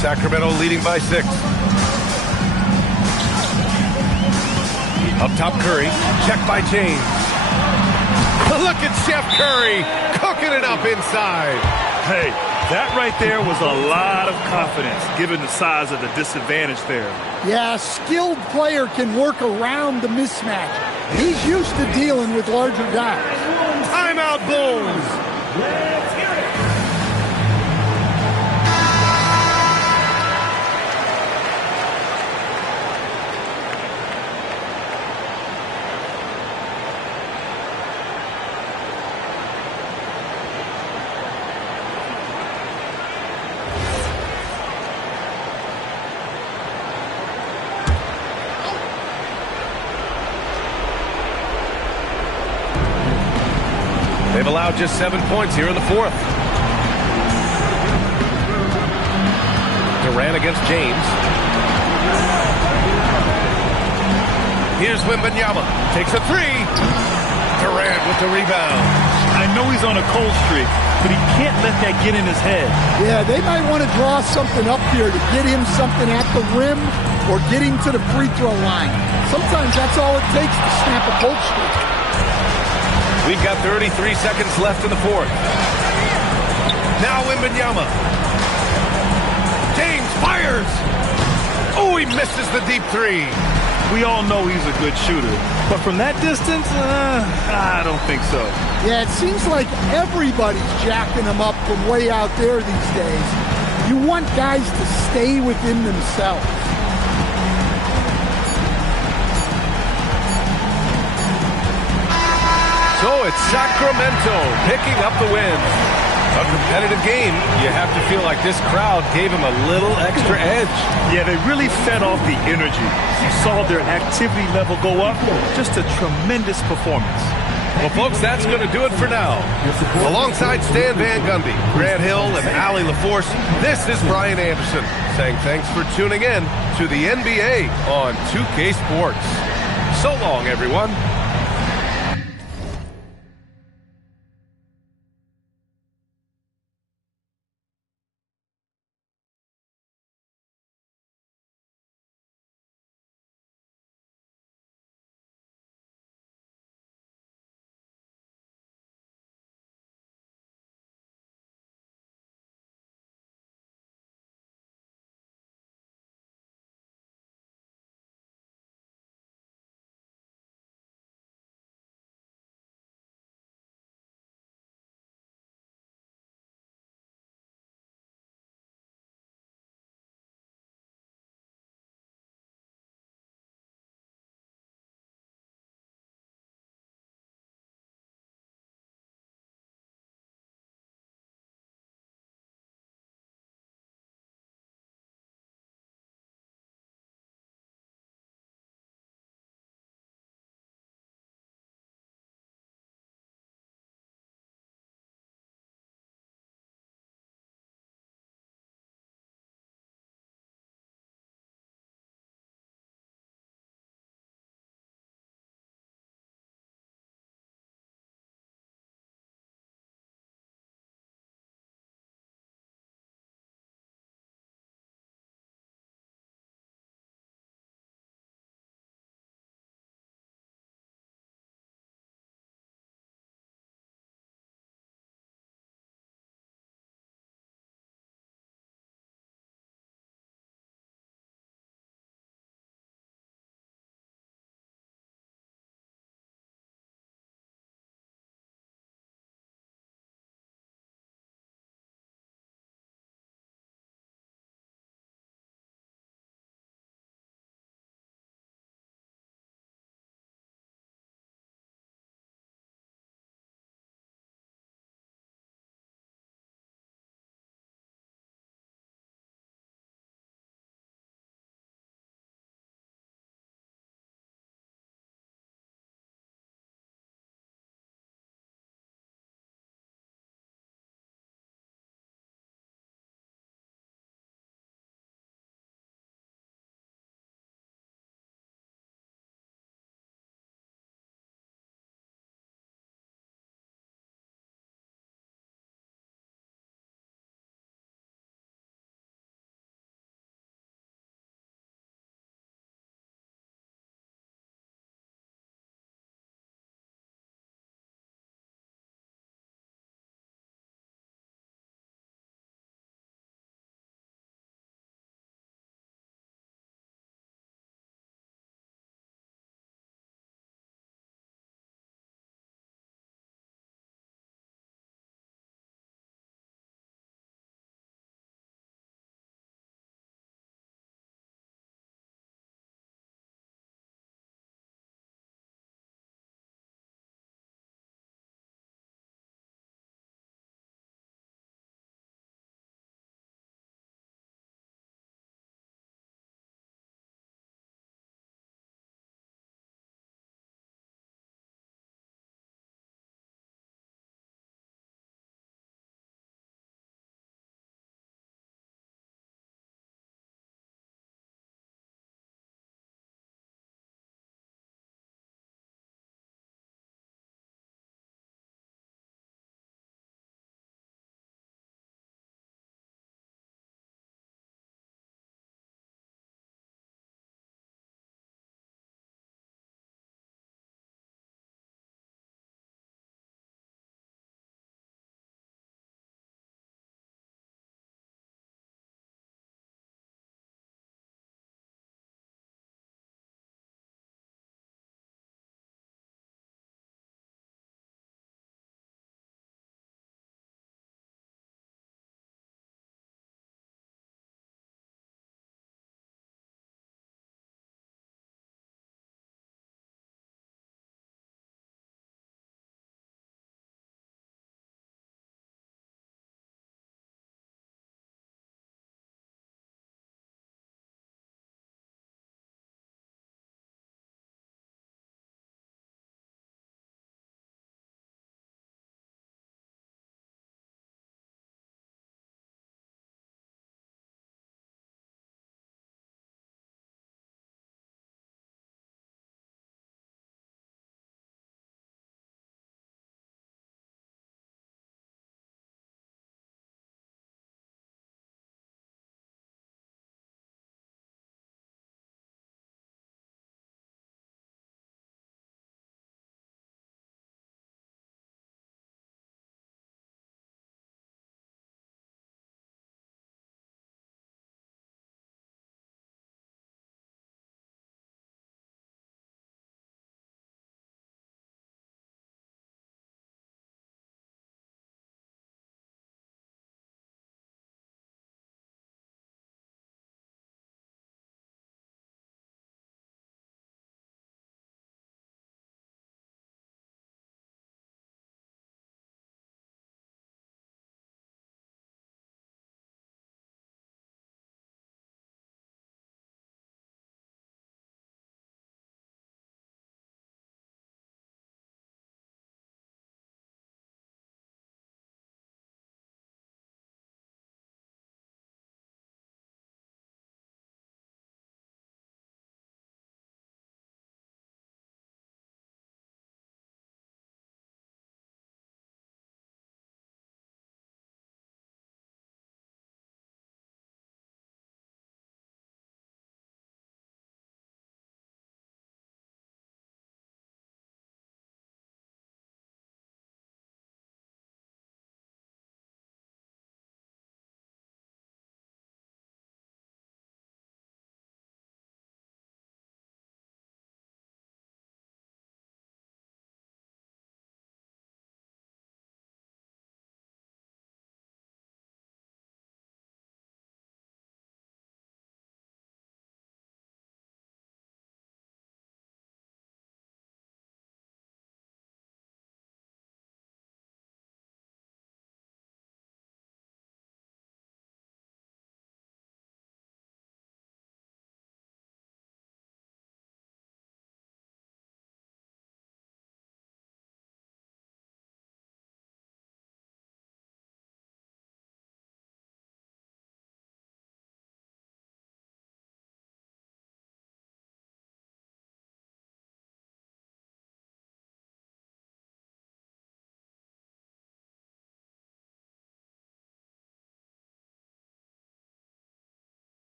Sacramento leading by 6. Up top Curry. Checked by James. Look at Chef Curry cooking it up inside. Hey, that right there was a lot of confidence given the size of the disadvantage there. Yeah, a skilled player can work around the mismatch. He's used to dealing with larger guys. Timeout Bulls. They've allowed just 7 points here in the fourth. Durant against James. Here's Wembanyama. Takes a 3. Durant with the rebound. I know he's on a cold streak, but he can't let that get in his head. Yeah, they might want to draw something up here to get him something at the rim or get him to the free throw line. Sometimes that's all it takes to snap a cold streak. We've got 33 seconds left in the fourth. Now Wembanyama. James fires. Oh, he misses the deep 3. We all know he's a good shooter, but from that distance, I don't think so. Yeah, it seems like everybody's jacking him up from way out there these days. You want guys to stay within themselves. So it's Sacramento picking up the win. A competitive game. You have to feel like this crowd gave him a little extra edge. Yeah, they really fed off the energy. You saw their activity level go up. Just a tremendous performance. Well, folks, that's going to do it for now. Alongside Stan Van Gundy, Grant Hill, and Allie LaForce, this is Brian Anderson saying thanks for tuning in to the NBA on 2K Sports. So long, everyone.